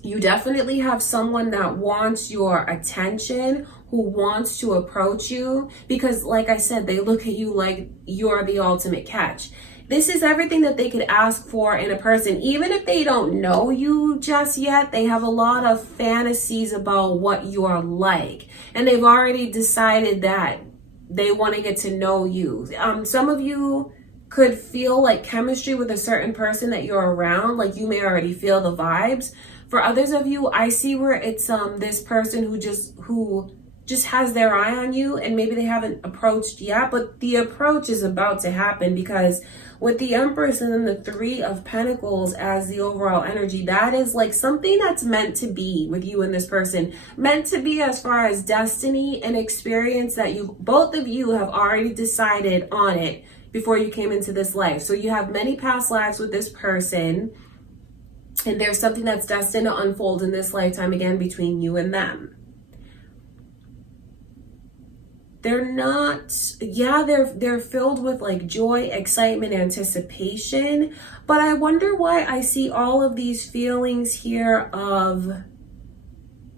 You definitely have someone that wants your attention, who wants to approach you, because like I said, they look at you like you're the ultimate catch. This is everything that they could ask for in a person. Even if they don't know you just yet, they have a lot of fantasies about what you're like. And they've already decided that they want to get to know you. Some of you could feel like chemistry with a certain person that you're around. Like you may already feel the vibes. For others of you, I see where it's this person who just has their eye on you, and maybe they haven't approached yet, but the approach is about to happen, because with the Empress and then the 3 of Pentacles as the overall energy, that is like something that's meant to be with you and this person. Meant to be as far as destiny and experience that you, both of you, have already decided on it before you came into this life. So you have many past lives with this person, and there's something that's destined to unfold in this lifetime again between you and them. They're not, yeah, they're filled with like joy, excitement, anticipation, but I wonder why I see all of these feelings here of,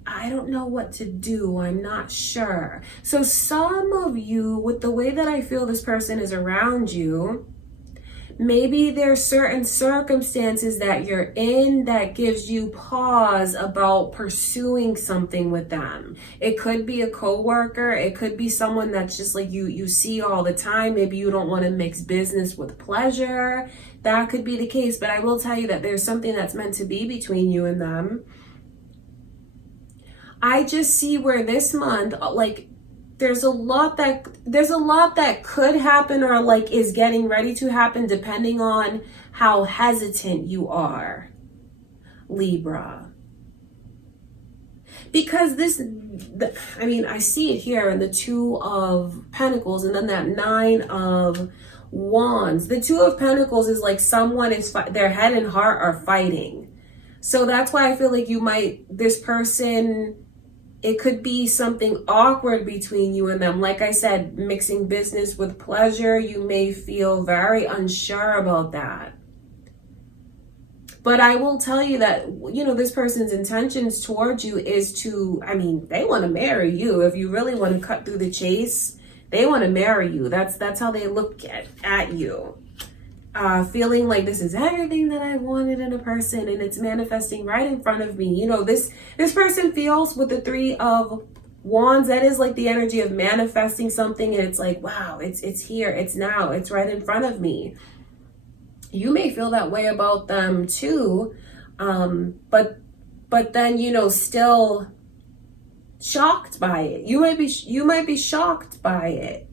I don't know what to do, I'm not sure. So some of you, with the way that I feel this person is around you, maybe there's certain circumstances that you're in that gives you pause about pursuing something with them. It could be a coworker. It could be someone that's just like you see all the time. Maybe you don't want to mix business with pleasure. That could be the case. But I will tell you that there's something that's meant to be between you and them. I just see where this month, like, there's a lot that could happen or like is getting ready to happen, depending on how hesitant you are, Libra. Because I see it here in the 2 of Pentacles and then that 9 of Wands. The 2 of Pentacles is like someone is, their head and heart are fighting. So that's why I feel like this person, it could be something awkward between you and them. Like I said, mixing business with pleasure, you may feel very unsure about that. But I will tell you that, this person's intentions towards you is to, they want to marry you. If you really want to cut through the chase, they want to marry you. That's how they look at you. Feeling like this is everything that I wanted in a person, and it's manifesting right in front of me. This person feels with the 3 of Wands, that is like the energy of manifesting something, and it's like, wow, it's here, it's now, it's right in front of me. You may feel that way about them too, but then still shocked by it. You might be shocked by it.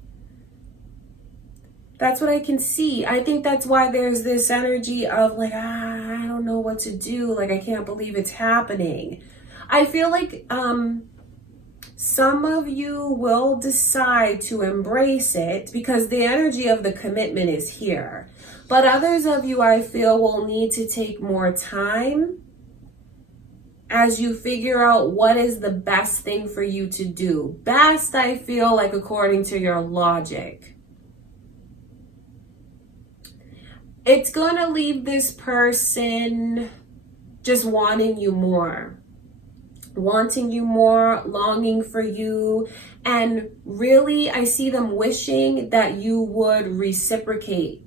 That's what I can see. I think that's why there's this energy of like, I don't know what to do. Like, I can't believe it's happening. I feel like some of you will decide to embrace it because the energy of the commitment is here. But others of you, I feel, will need to take more time as you figure out what is the best thing for you to do. Best, I feel like, according to your logic. it's gonna leave this person just wanting you more, longing for you. And really, I see them wishing that you would reciprocate,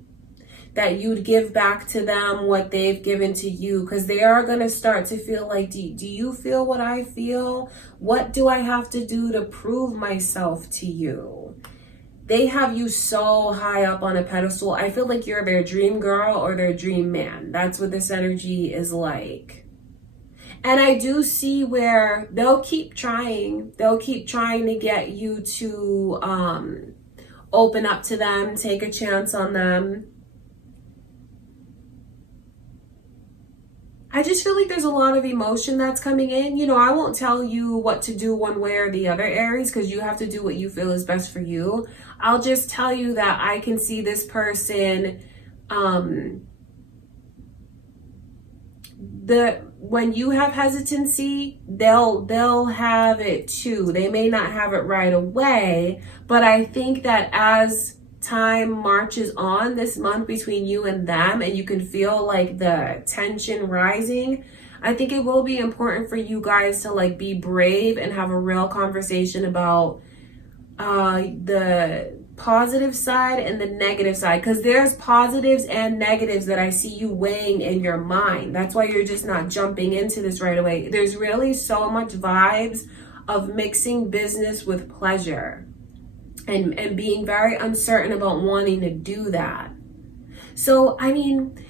that you'd give back to them what they've given to you, because they are going to start to feel like, do you feel what I feel? What do I have to do to prove myself to you? They have you so high up on a pedestal. I feel like you're their dream girl or their dream man. That's what this energy is like. And I do see where they'll keep trying. They'll keep trying to get you to open up to them, take a chance on them. I just feel like there's a lot of emotion that's coming in. You know, I won't tell you what to do one way or the other, Aries, because you have to do what you feel is best for you. I'll just tell you that I can see this person, when you have hesitancy, they'll have it too. They may not have it right away, but I think that as time marches on this month between you and them, and you can feel like the tension rising, I think it will be important for you guys to like be brave and have a real conversation about the positive side and the negative side, because there's positives and negatives that I see you weighing in your mind. That's why you're just not jumping into this right away. There's really so much vibes of mixing business with pleasure and being very uncertain about wanting to do that. So, I mean,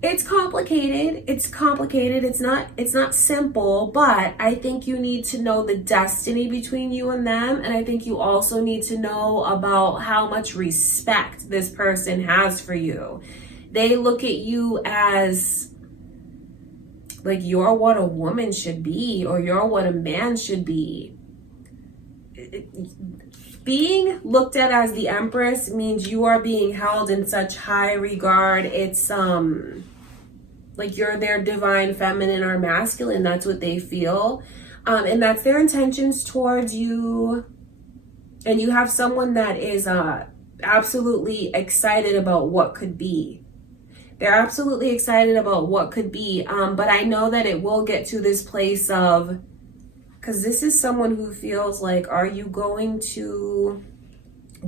it's complicated. It's not simple, but I think you need to know the destiny between you and them. And I think you also need to know about how much respect this person has for you. They look at you as like you're what a woman should be, or you're what a man should be. Being looked at as the Empress means you are being held in such high regard. It's like you're their divine feminine or masculine. That's what they feel. And that's their intentions towards you. And you have someone that is absolutely excited about what could be. They're absolutely excited about what could be. But I know that it will get to this place of, because this is someone who feels like, are you going to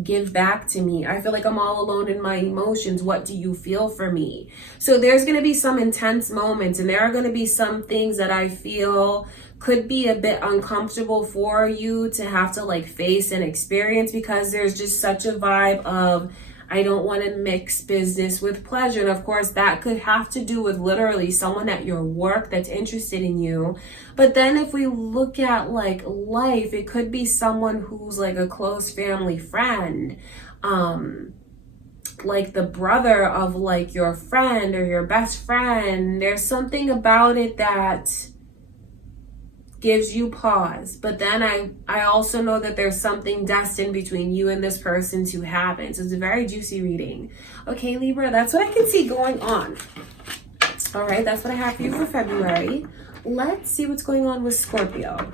give back to me? I feel like I'm all alone in my emotions. What do you feel for me? So there's going to be some intense moments, and there are going to be some things that I feel could be a bit uncomfortable for you to have to like face and experience, because there's just such a vibe of, I don't want to mix business with pleasure. And of course, that could have to do with literally someone at your work that's interested in you. But then if we look at like life, it could be someone who's like a close family friend, like the brother of like your friend or your best friend. There's something about it that gives you pause. But then I also know that there's something destined between you and this person to happen. So it's a very juicy reading. Okay, Libra, that's what I can see going on. All right, that's what I have for you for February. Let's see what's going on with Scorpio.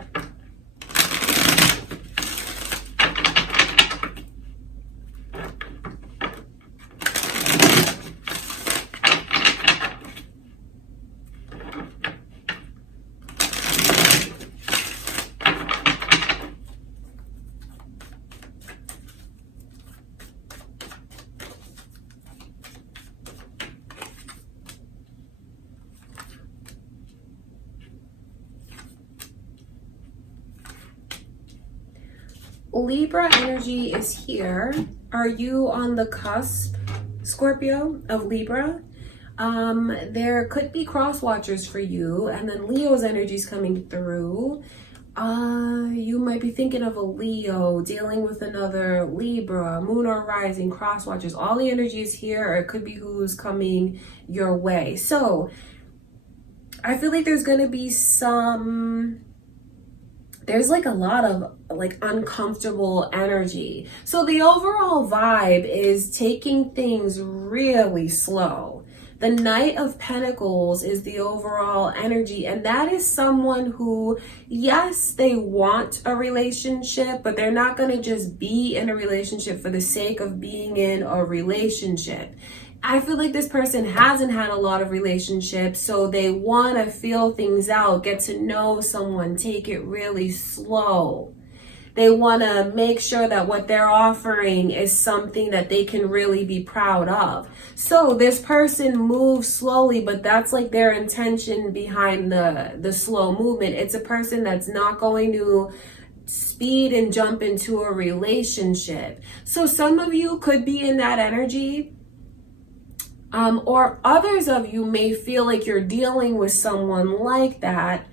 Libra energy is here. Are you on the cusp, Scorpio, of Libra? There could be cross watchers for you, and then Leo's energy is coming through. You might be thinking of a Leo dealing with another Libra, moon or rising, cross watchers. All the energy is here, or it could be who's coming your way. So I feel like there's going to be there's like a lot of like uncomfortable energy. So the overall vibe is taking things really slow. The Knight of Pentacles is the overall energy, and that is someone who, yes, they want a relationship, but they're not going to just be in a relationship for the sake of being in a relationship. I feel like this person hasn't had a lot of relationships, so they want to feel things out, get to know someone, take it really slow. They want to make sure that what they're offering is something that they can really be proud of. So this person moves slowly, but that's like their intention behind the slow movement. It's a person that's not going to speed and jump into a relationship. So some of you could be in that energy. Or others of you may feel like you're dealing with someone like that.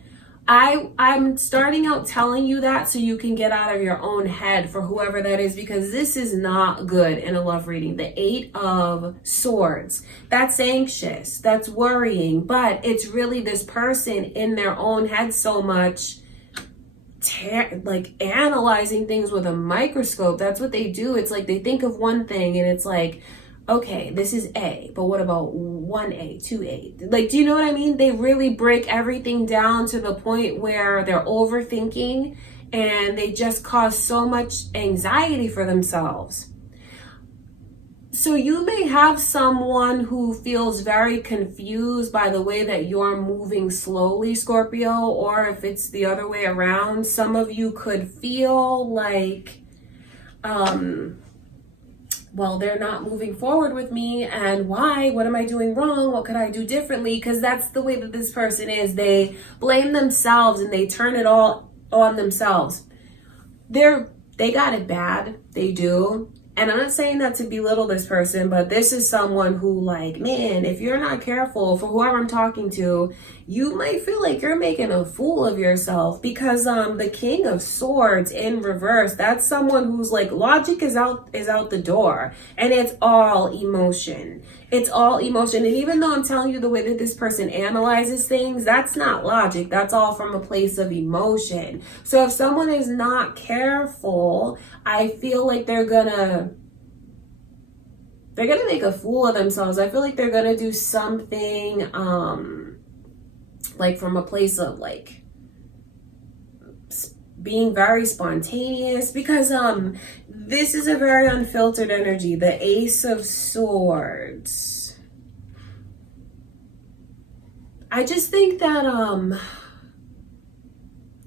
I'm starting out telling you that so you can get out of your own head for whoever that is, because this is not good in a love reading. The 8 of Swords, that's anxious, that's worrying, but it's really this person in their own head so much, like analyzing things with a microscope. That's what they do. It's like they think of one thing and it's like, okay, this is A, but what about 1A, 2A? Like, do you know what I mean? They really break everything down to the point where they're overthinking and they just cause so much anxiety for themselves. So you may have someone who feels very confused by the way that you're moving slowly, Scorpio, or if it's the other way around, some of you could feel like, well, they're not moving forward with me, and why? What am I doing wrong? What could I do differently? Because that's the way that this person is. They blame themselves and they turn it all on themselves. They got it bad. They do. And I'm not saying that to belittle this person, but this is someone who, like, man, if you're not careful, for whoever I'm talking to, you might feel like you're making a fool of yourself, because the King of Swords in reverse, that's someone who's like, logic is out the door, and it's all emotion. It's all emotion. And even though I'm telling you the way that this person analyzes things, that's not logic. That's all from a place of emotion. So if someone is not careful, I feel like they're gonna make a fool of themselves. I feel like they're gonna do something like from a place of like being very spontaneous, because this is a very unfiltered energy, the Ace of Swords. I just think that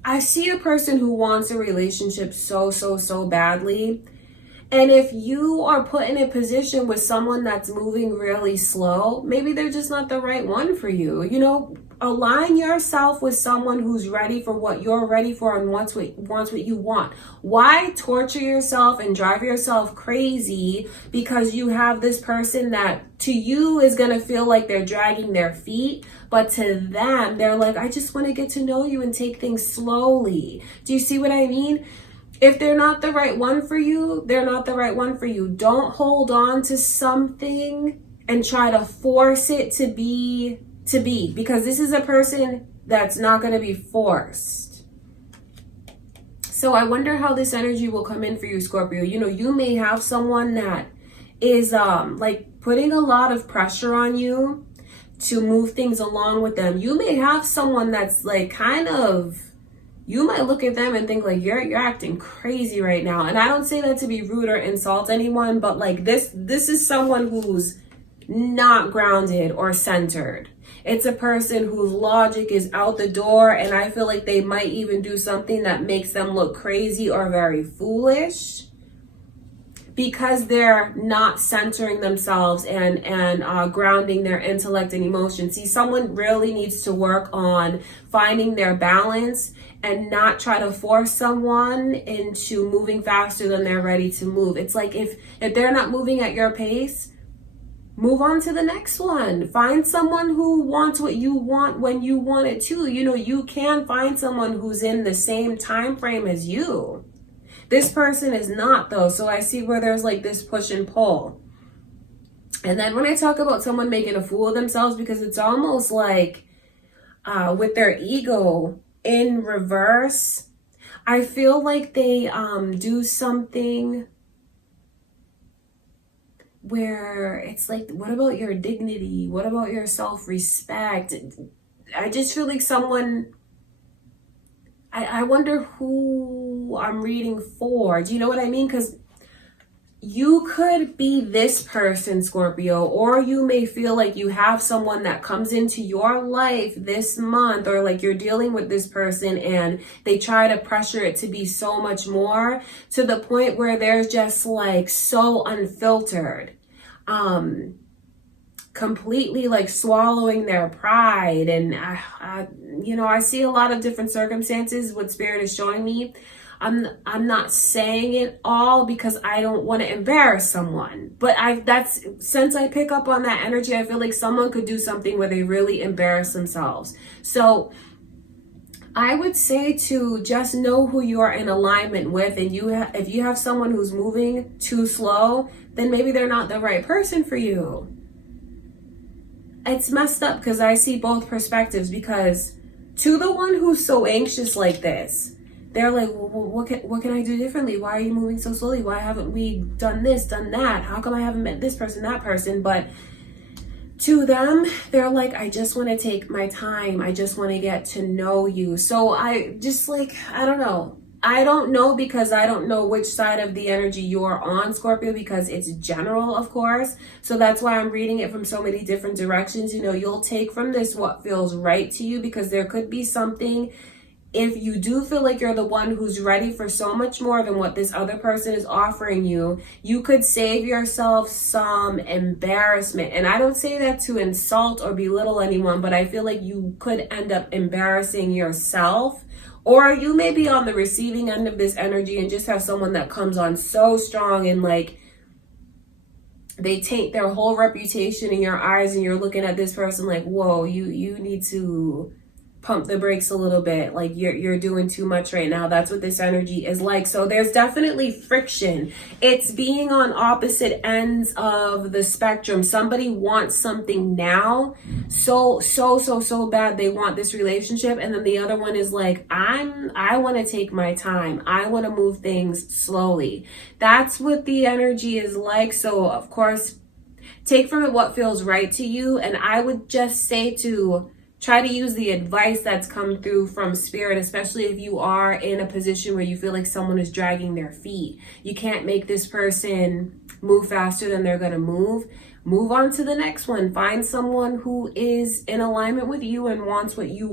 I see a person who wants a relationship so badly. And if you are put in a position with someone that's moving really slow, maybe they're just not the right one for you. You know, align yourself with someone who's ready for what you're ready for and wants what you want. Why torture yourself and drive yourself crazy because you have this person that to you is going to feel like they're dragging their feet, but to them, they're like, I just want to get to know you and take things slowly. Do you see what I mean? If they're not the right one for you, they're not the right one for you. Don't hold on to something and try to force it to be, because this is a person that's not going to be forced. So I wonder how this energy will come in for you, Scorpio. You know, you may have someone that is like putting a lot of pressure on you to move things along with them. You may have someone that's like kind of, you might look at them and think like, you're acting crazy right now. And I don't say that to be rude or insult anyone, but like this is someone who's not grounded or centered. It's a person whose logic is out the door, and I feel like they might even do something that makes them look crazy or very foolish, because they're not centering themselves and grounding their intellect and emotion. See, someone really needs to work on finding their balance and not try to force someone into moving faster than they're ready to move. It's like if they're not moving at your pace, move on to the next one. Find someone who wants what you want when you want it too. You know, you can find someone who's in the same time frame as you. This person is not, though. So I see where there's like this push and pull. And then when I talk about someone making a fool of themselves, because it's almost like with their ego in reverse, I feel like they do something where it's like, what about your dignity? What about your self-respect? I just feel like someone, I wonder who I'm reading for. Do you know what I mean? Because you could be this person, Scorpio, or you may feel like you have someone that comes into your life this month, or like you're dealing with this person and they try to pressure it to be so much more, to the point where they're just like so unfiltered, completely like swallowing their pride. And I see a lot of different circumstances what Spirit is showing me. I'm not saying it all because I don't want to embarrass someone, but since I pick up on that energy, I feel like someone could do something where they really embarrass themselves. So I would say to just know who you are in alignment with, and if you have someone who's moving too slow, then maybe they're not the right person for you. It's messed up because I see both perspectives, because to the one who's so anxious like this, they're like, well, what can I do differently? Why are you moving so slowly? Why haven't we done this, done that? How come I haven't met this person, that person? But to them, they're like, I just want to take my time. I just want to get to know you. So I just like, I don't know. I don't know, because I don't know which side of the energy you're on, Scorpio, because it's general, of course. So that's why I'm reading it from so many different directions. You'll take from this what feels right to you, because there could be something. If you do feel like you're the one who's ready for so much more than what this other person is offering you, you could save yourself some embarrassment. And I don't say that to insult or belittle anyone, but I feel like you could end up embarrassing yourself. Or you may be on the receiving end of this energy and just have someone that comes on so strong and like they taint their whole reputation in your eyes, and you're looking at this person like, whoa, you need to pump the brakes a little bit. Like you're doing too much right now. That's what this energy is like. So there's definitely friction. It's being on opposite ends of the spectrum. Somebody wants something now so bad. They want this relationship, and then the other one is like, I want to take my time. I want to move things slowly. That's what the energy is like. So of course, take from it what feels right to you. And I would just say to try to use the advice that's come through from Spirit, especially if you are in a position where you feel like someone is dragging their feet. You can't make this person move faster than they're going to move. Move on to the next one. Find someone who is in alignment with you and wants what you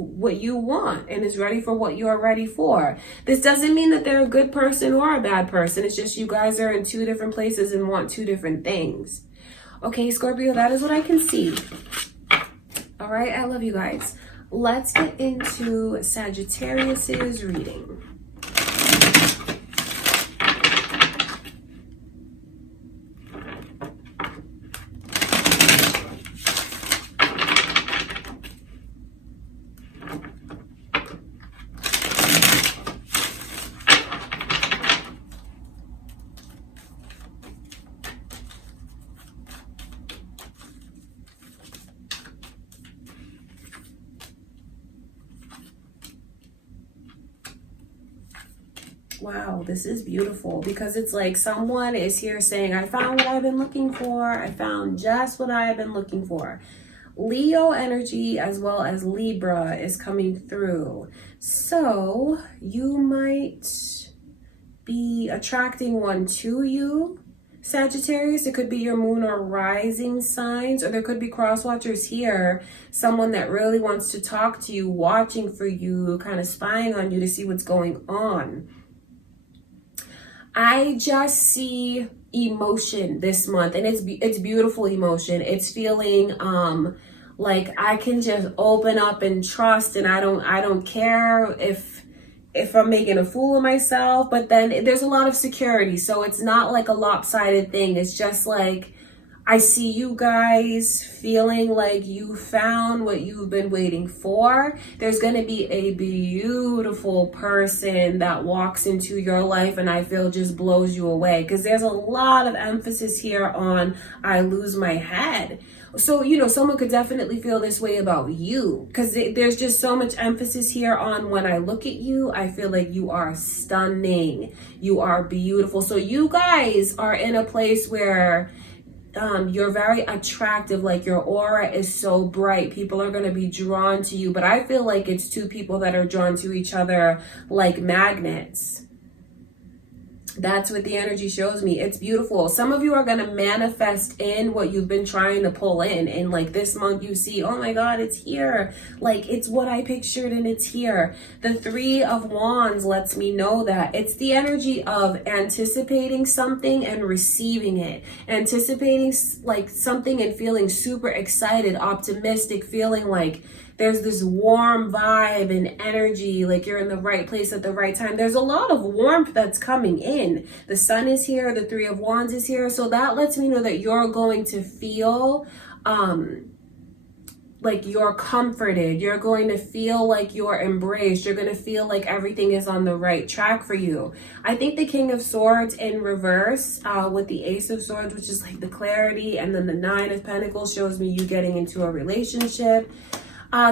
want and is ready for what you're ready for. This doesn't mean that they're a good person or a bad person. It's just you guys are in two different places and want two different things. Okay, Scorpio, that is what I can see. All right, I love you guys. Let's get into Sagittarius's reading. Wow, this is beautiful, because it's like someone is here saying, I found what I've been looking for. I found just what I've been looking for. Leo energy as well as Libra is coming through. So you might be attracting one to you, Sagittarius. It could be your moon or rising signs, or there could be cross watchers here. Someone that really wants to talk to you, watching for you, kind of spying on you to see what's going on. I just see emotion this month, and it's beautiful emotion. It's feeling like I can just open up and trust, and I don't care if I'm making a fool of myself. But then there's a lot of security, so it's not like a lopsided thing. It's just like I see you guys feeling like you found what you've been waiting for. There's going to be a beautiful person that walks into your life, and I feel just blows you away, because there's a lot of emphasis here on I lose my head. So, someone could definitely feel this way about you, because there's just so much emphasis here on when I look at you, I feel like you are stunning. You are beautiful. So you guys are in a place where you're very attractive. Like your aura is so bright. People are going to be drawn to you. But I feel like it's two people that are drawn to each other like magnets. That's what the energy shows me. It's beautiful. Some of you are going to manifest in what you've been trying to pull in. And like this month you see, oh my God, it's here. Like it's what I pictured and it's here. The Three of Wands lets me know that it's the energy of anticipating something and receiving it. Anticipating like something and feeling super excited, optimistic, feeling like there's this warm vibe and energy, like you're in the right place at the right time. There's a lot of warmth that's coming in. The Sun is here, the Three of Wands is here. So that lets me know that you're going to feel like you're comforted. You're going to feel like you're embraced. You're going to feel like everything is on the right track for you. I think the King of Swords in reverse with the Ace of Swords, which is like the clarity, and then the Nine of Pentacles shows me you getting into a relationship.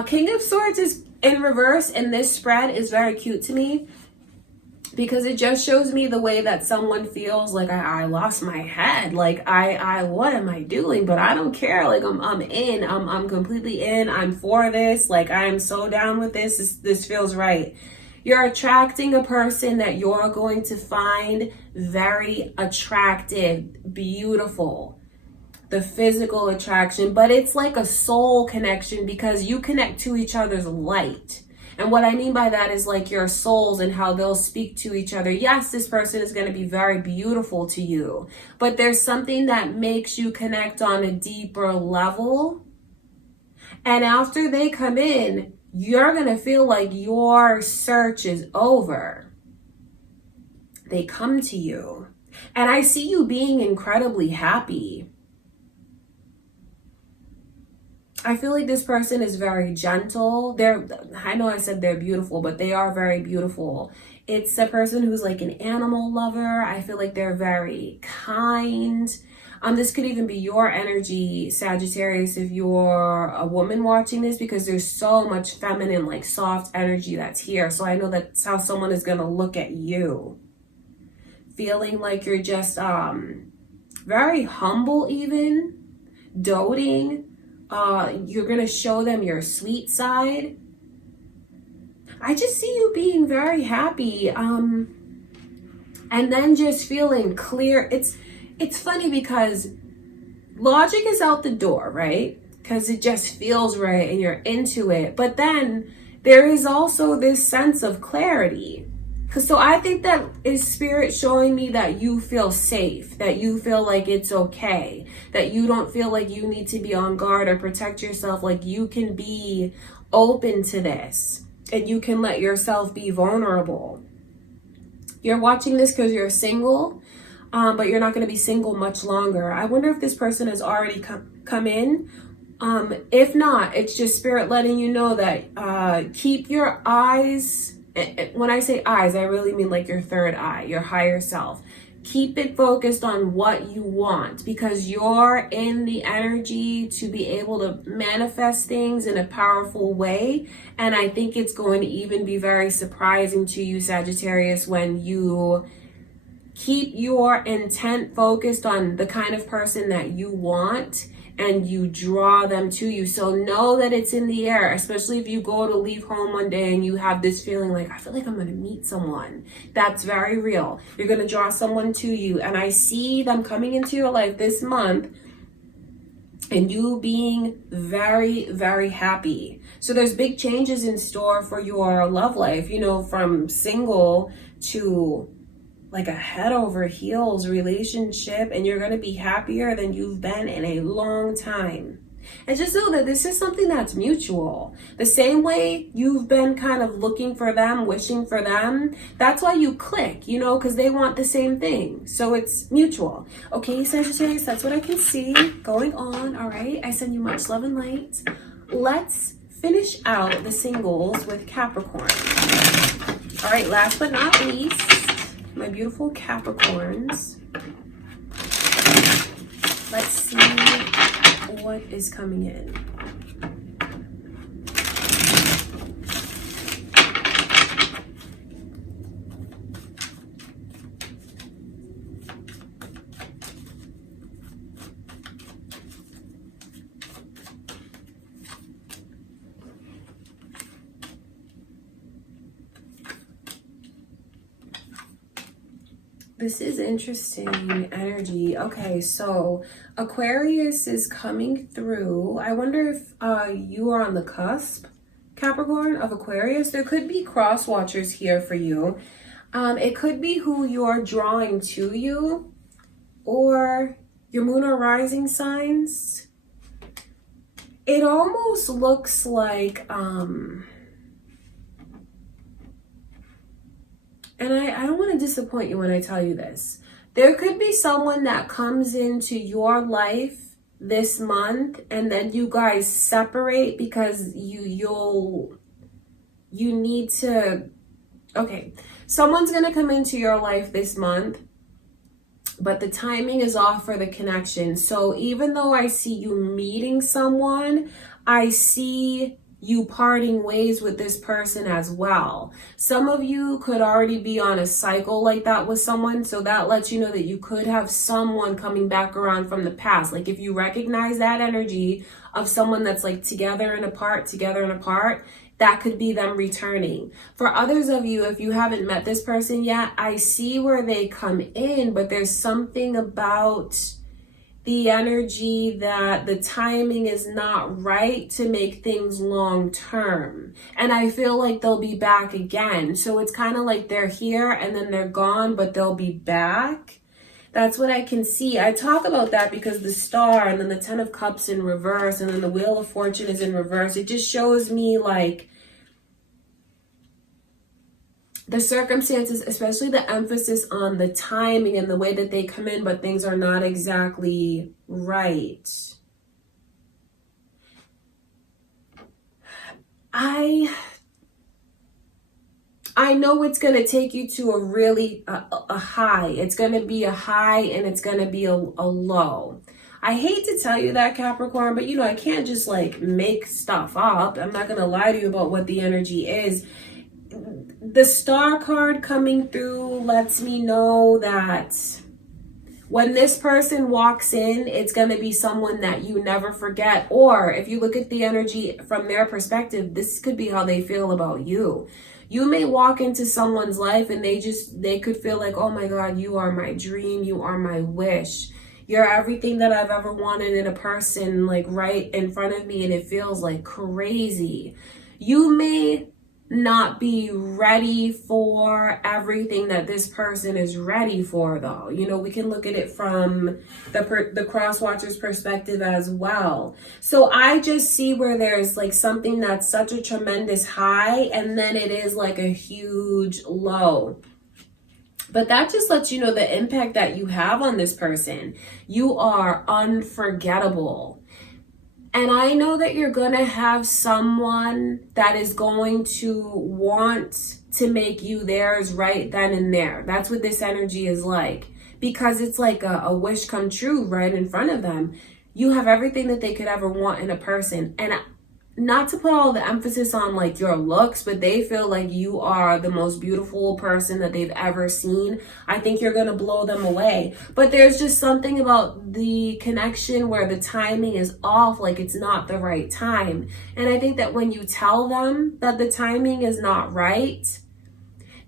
King of Swords is in reverse, and this spread is very cute to me because it just shows me the way that someone feels like I lost my head. Like I what am I doing? But I don't care. Like I'm in. I'm completely in. I'm for this. Like I am so down with this. This feels right. You're attracting a person that you're going to find very attractive, beautiful. The physical attraction, but it's like a soul connection because you connect to each other's light. And what I mean by that is like your souls and how they'll speak to each other. Yes, this person is going to be very beautiful to you, but there's something that makes you connect on a deeper level. And after they come in, you're going to feel like your search is over. They come to you. And I see you being incredibly happy. I feel like this person is very gentle. I know I said they're beautiful, but they are very beautiful. It's a person who's like an animal lover. I feel like they're very kind. This could even be your energy, Sagittarius, if you're a woman watching this, because there's so much feminine, like soft energy that's here. So I know that's how someone is going to look at you. Feeling like you're just very humble even, doting. You're going to show them your sweet side. I just see you being very happy. And then just feeling clear. It's funny because logic is out the door, right? Because it just feels right and you're into it. But then there is also this sense of clarity. So I think that is spirit showing me that you feel safe, that you feel like it's okay, that you don't feel like you need to be on guard or protect yourself, like you can be open to this and you can let yourself be vulnerable. You're watching this because you're single, but you're not going to be single much longer. I wonder if this person has already come in. If not, it's just spirit letting you know that keep your eyes. When I say eyes, I really mean like your third eye, your higher self. Keep it focused on what you want because you're in the energy to be able to manifest things in a powerful way. And I think it's going to even be very surprising to you, Sagittarius, when you keep your intent focused on the kind of person that you want and you draw them to you. So know that it's in the air, especially if you go to leave home one day and you have this feeling like, I feel like I'm going to meet someone. That's very real. You're going to draw someone to you. And I see them coming into your life this month and you being very, very happy. So there's big changes in store for your love life, you know, from single to like a head over heels relationship, and you're going to be happier than you've been in a long time. And just know that this is something that's mutual. The same way you've been kind of looking for them, wishing for them, that's why you click, you know, because they want the same thing. So it's mutual. Okay, Sagittarius, that's what I can see going on. All right, I send you much love and light. Let's finish out the singles with Capricorn. All right, last but not least, my beautiful Capricorns. Let's see what is coming in. This is interesting energy. Okay, so Aquarius is coming through. I wonder if you are on the cusp, Capricorn, of Aquarius. There could be cross watchers here for you. It could be who you're drawing to you, or your moon or rising signs. It almost looks like and I don't want to disappoint you when I tell you this. There could be someone that comes into your life this month and then you guys separate because you need to, okay, someone's going to come into your life this month, but the timing is off for the connection. So even though I see you meeting someone, I see you parting ways with this person as well. Some of you could already be on a cycle like that with someone, so that lets you know that you could have someone coming back around from the past. Like if you recognize that energy of someone that's like together and apart, that could be them returning. For others of you, if you haven't met this person yet, I see where they come in, but there's something about the energy that the timing is not right to make things long term. And I feel like they'll be back again. So it's kind of like they're here and then they're gone, but they'll be back. That's what I can see. I talk about that because the star and then the 10 of cups in reverse and then the wheel of fortune is in reverse. It just shows me like the circumstances, especially the emphasis on the timing and the way that they come in, but things are not exactly right. I know it's going to take you to a really a high. It's going to be a high and it's going to be a low. I hate to tell you that, Capricorn, but I can't just like make stuff up. I'm not going to lie to you about what the energy is. The star card coming through lets me know that when this person walks in, it's going to be someone that you never forget. Or if you look at the energy from their perspective, this could be how they feel about you. You may walk into someone's life and they could feel like, oh my God, you are my dream. You are my wish. You're everything that I've ever wanted in a person, like right in front of me. And it feels like crazy. You may not be ready for everything that this person is ready for, though. We can look at it from the cross watcher's perspective as well. So I just see where there's like something that's such a tremendous high and then it is like a huge low. But that just lets you know the impact that you have on this person. You are unforgettable. And I know that you're going to have someone that is going to want to make you theirs right then and there. That's what this energy is like. Because it's like a wish come true right in front of them. You have everything that they could ever want in a person. And not to put all the emphasis on like your looks, but they feel like you are the most beautiful person that they've ever seen. I think you're going to blow them away. But there's just something about the connection where the timing is off, like it's not the right time. And I think that when you tell them that the timing is not right,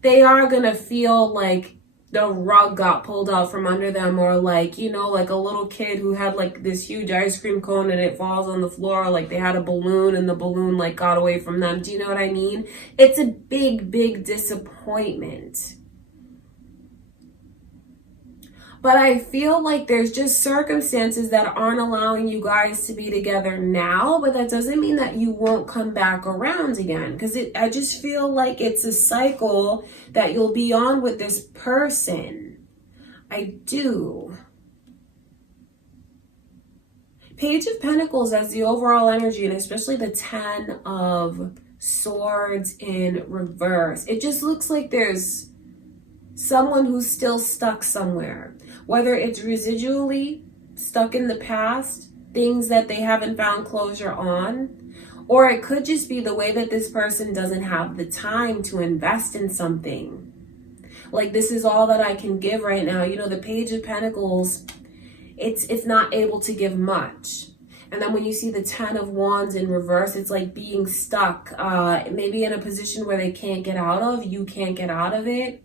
they are going to feel like the rug got pulled out from under them, or like, like a little kid who had like this huge ice cream cone and it falls on the floor, like they had a balloon and the balloon like got away from them. Do you know what I mean? It's a big, big disappointment. But I feel like there's just circumstances that aren't allowing you guys to be together now, but that doesn't mean that you won't come back around again. Because I just feel like it's a cycle that you'll be on with this person. I do. Page of Pentacles as the overall energy, and especially the 10 of Swords in reverse. It just looks like there's someone who's still stuck somewhere. Whether it's residually stuck in the past, things that they haven't found closure on, or it could just be the way that this person doesn't have the time to invest in something. Like, this is all that I can give right now. The Page of Pentacles, it's not able to give much. And then when you see the 10 of Wands in reverse, it's like being stuck, maybe in a position where they can't get out of, you can't get out of it.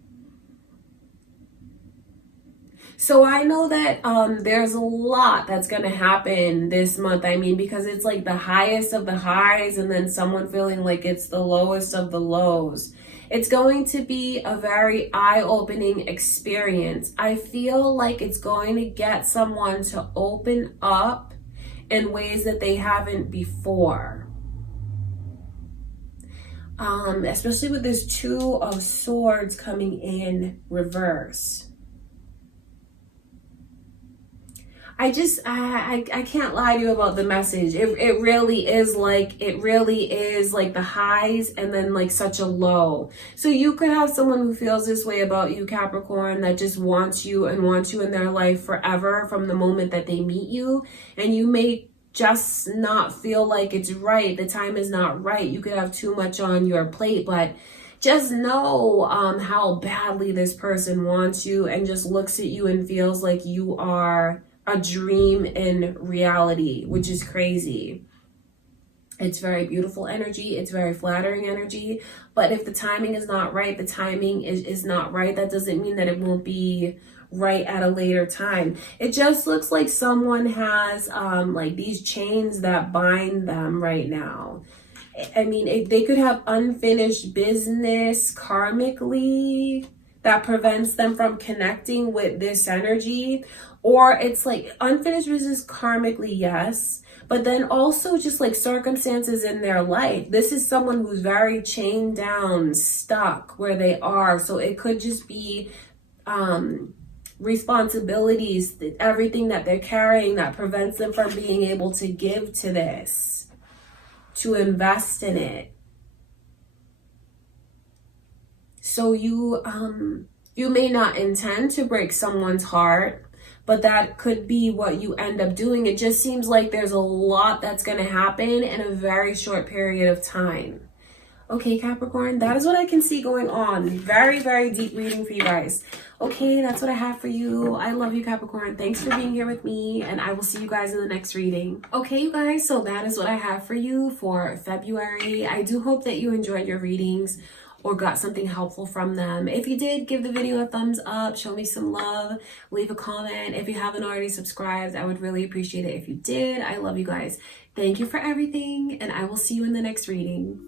So I know that there's a lot that's going to happen this month. I mean, because it's like the highest of the highs and then someone feeling like it's the lowest of the lows. It's going to be a very eye-opening experience. I feel like it's going to get someone to open up in ways that they haven't before. Especially with this Two of Swords coming in reverse. I can't lie to you about the message. It really is like the highs and then like such a low. So you could have someone who feels this way about you, Capricorn, that just wants you and wants you in their life forever from the moment that they meet you. And you may just not feel like it's right. The time is not right. You could have too much on your plate, but just know how badly this person wants you and just looks at you and feels like you are a dream in reality, which is crazy. It's very beautiful energy. It's very flattering energy. But if the timing is not right, the timing is not right. That doesn't mean that it won't be right at a later time. It just looks like someone has like these chains that bind them right now. I mean, they could have unfinished business karmically that prevents them from connecting with this energy. Or it's like unfinished business karmically, yes, but then also just like circumstances in their life. This is someone who's very chained down, stuck where they are. So it could just be responsibilities, everything that they're carrying that prevents them from being able to give to this, to invest in it. So you may not intend to break someone's heart, but that could be what you end up doing. It just seems like there's a lot that's going to happen in a very short period of time. Okay, Capricorn, that is what I can see going on. Very, very deep reading for you guys. Okay, that's what I have for you. I love you, Capricorn. Thanks for being here with me, and I will see you guys in the next reading. Okay, you guys, so that is what I have for you for February. I do hope that you enjoyed your readings or got something helpful from them. If you did, give the video a thumbs up, show me some love, leave a comment. If you haven't already subscribed, I would really appreciate it if you did. I love you guys. Thank you for everything, and I will see you in the next reading.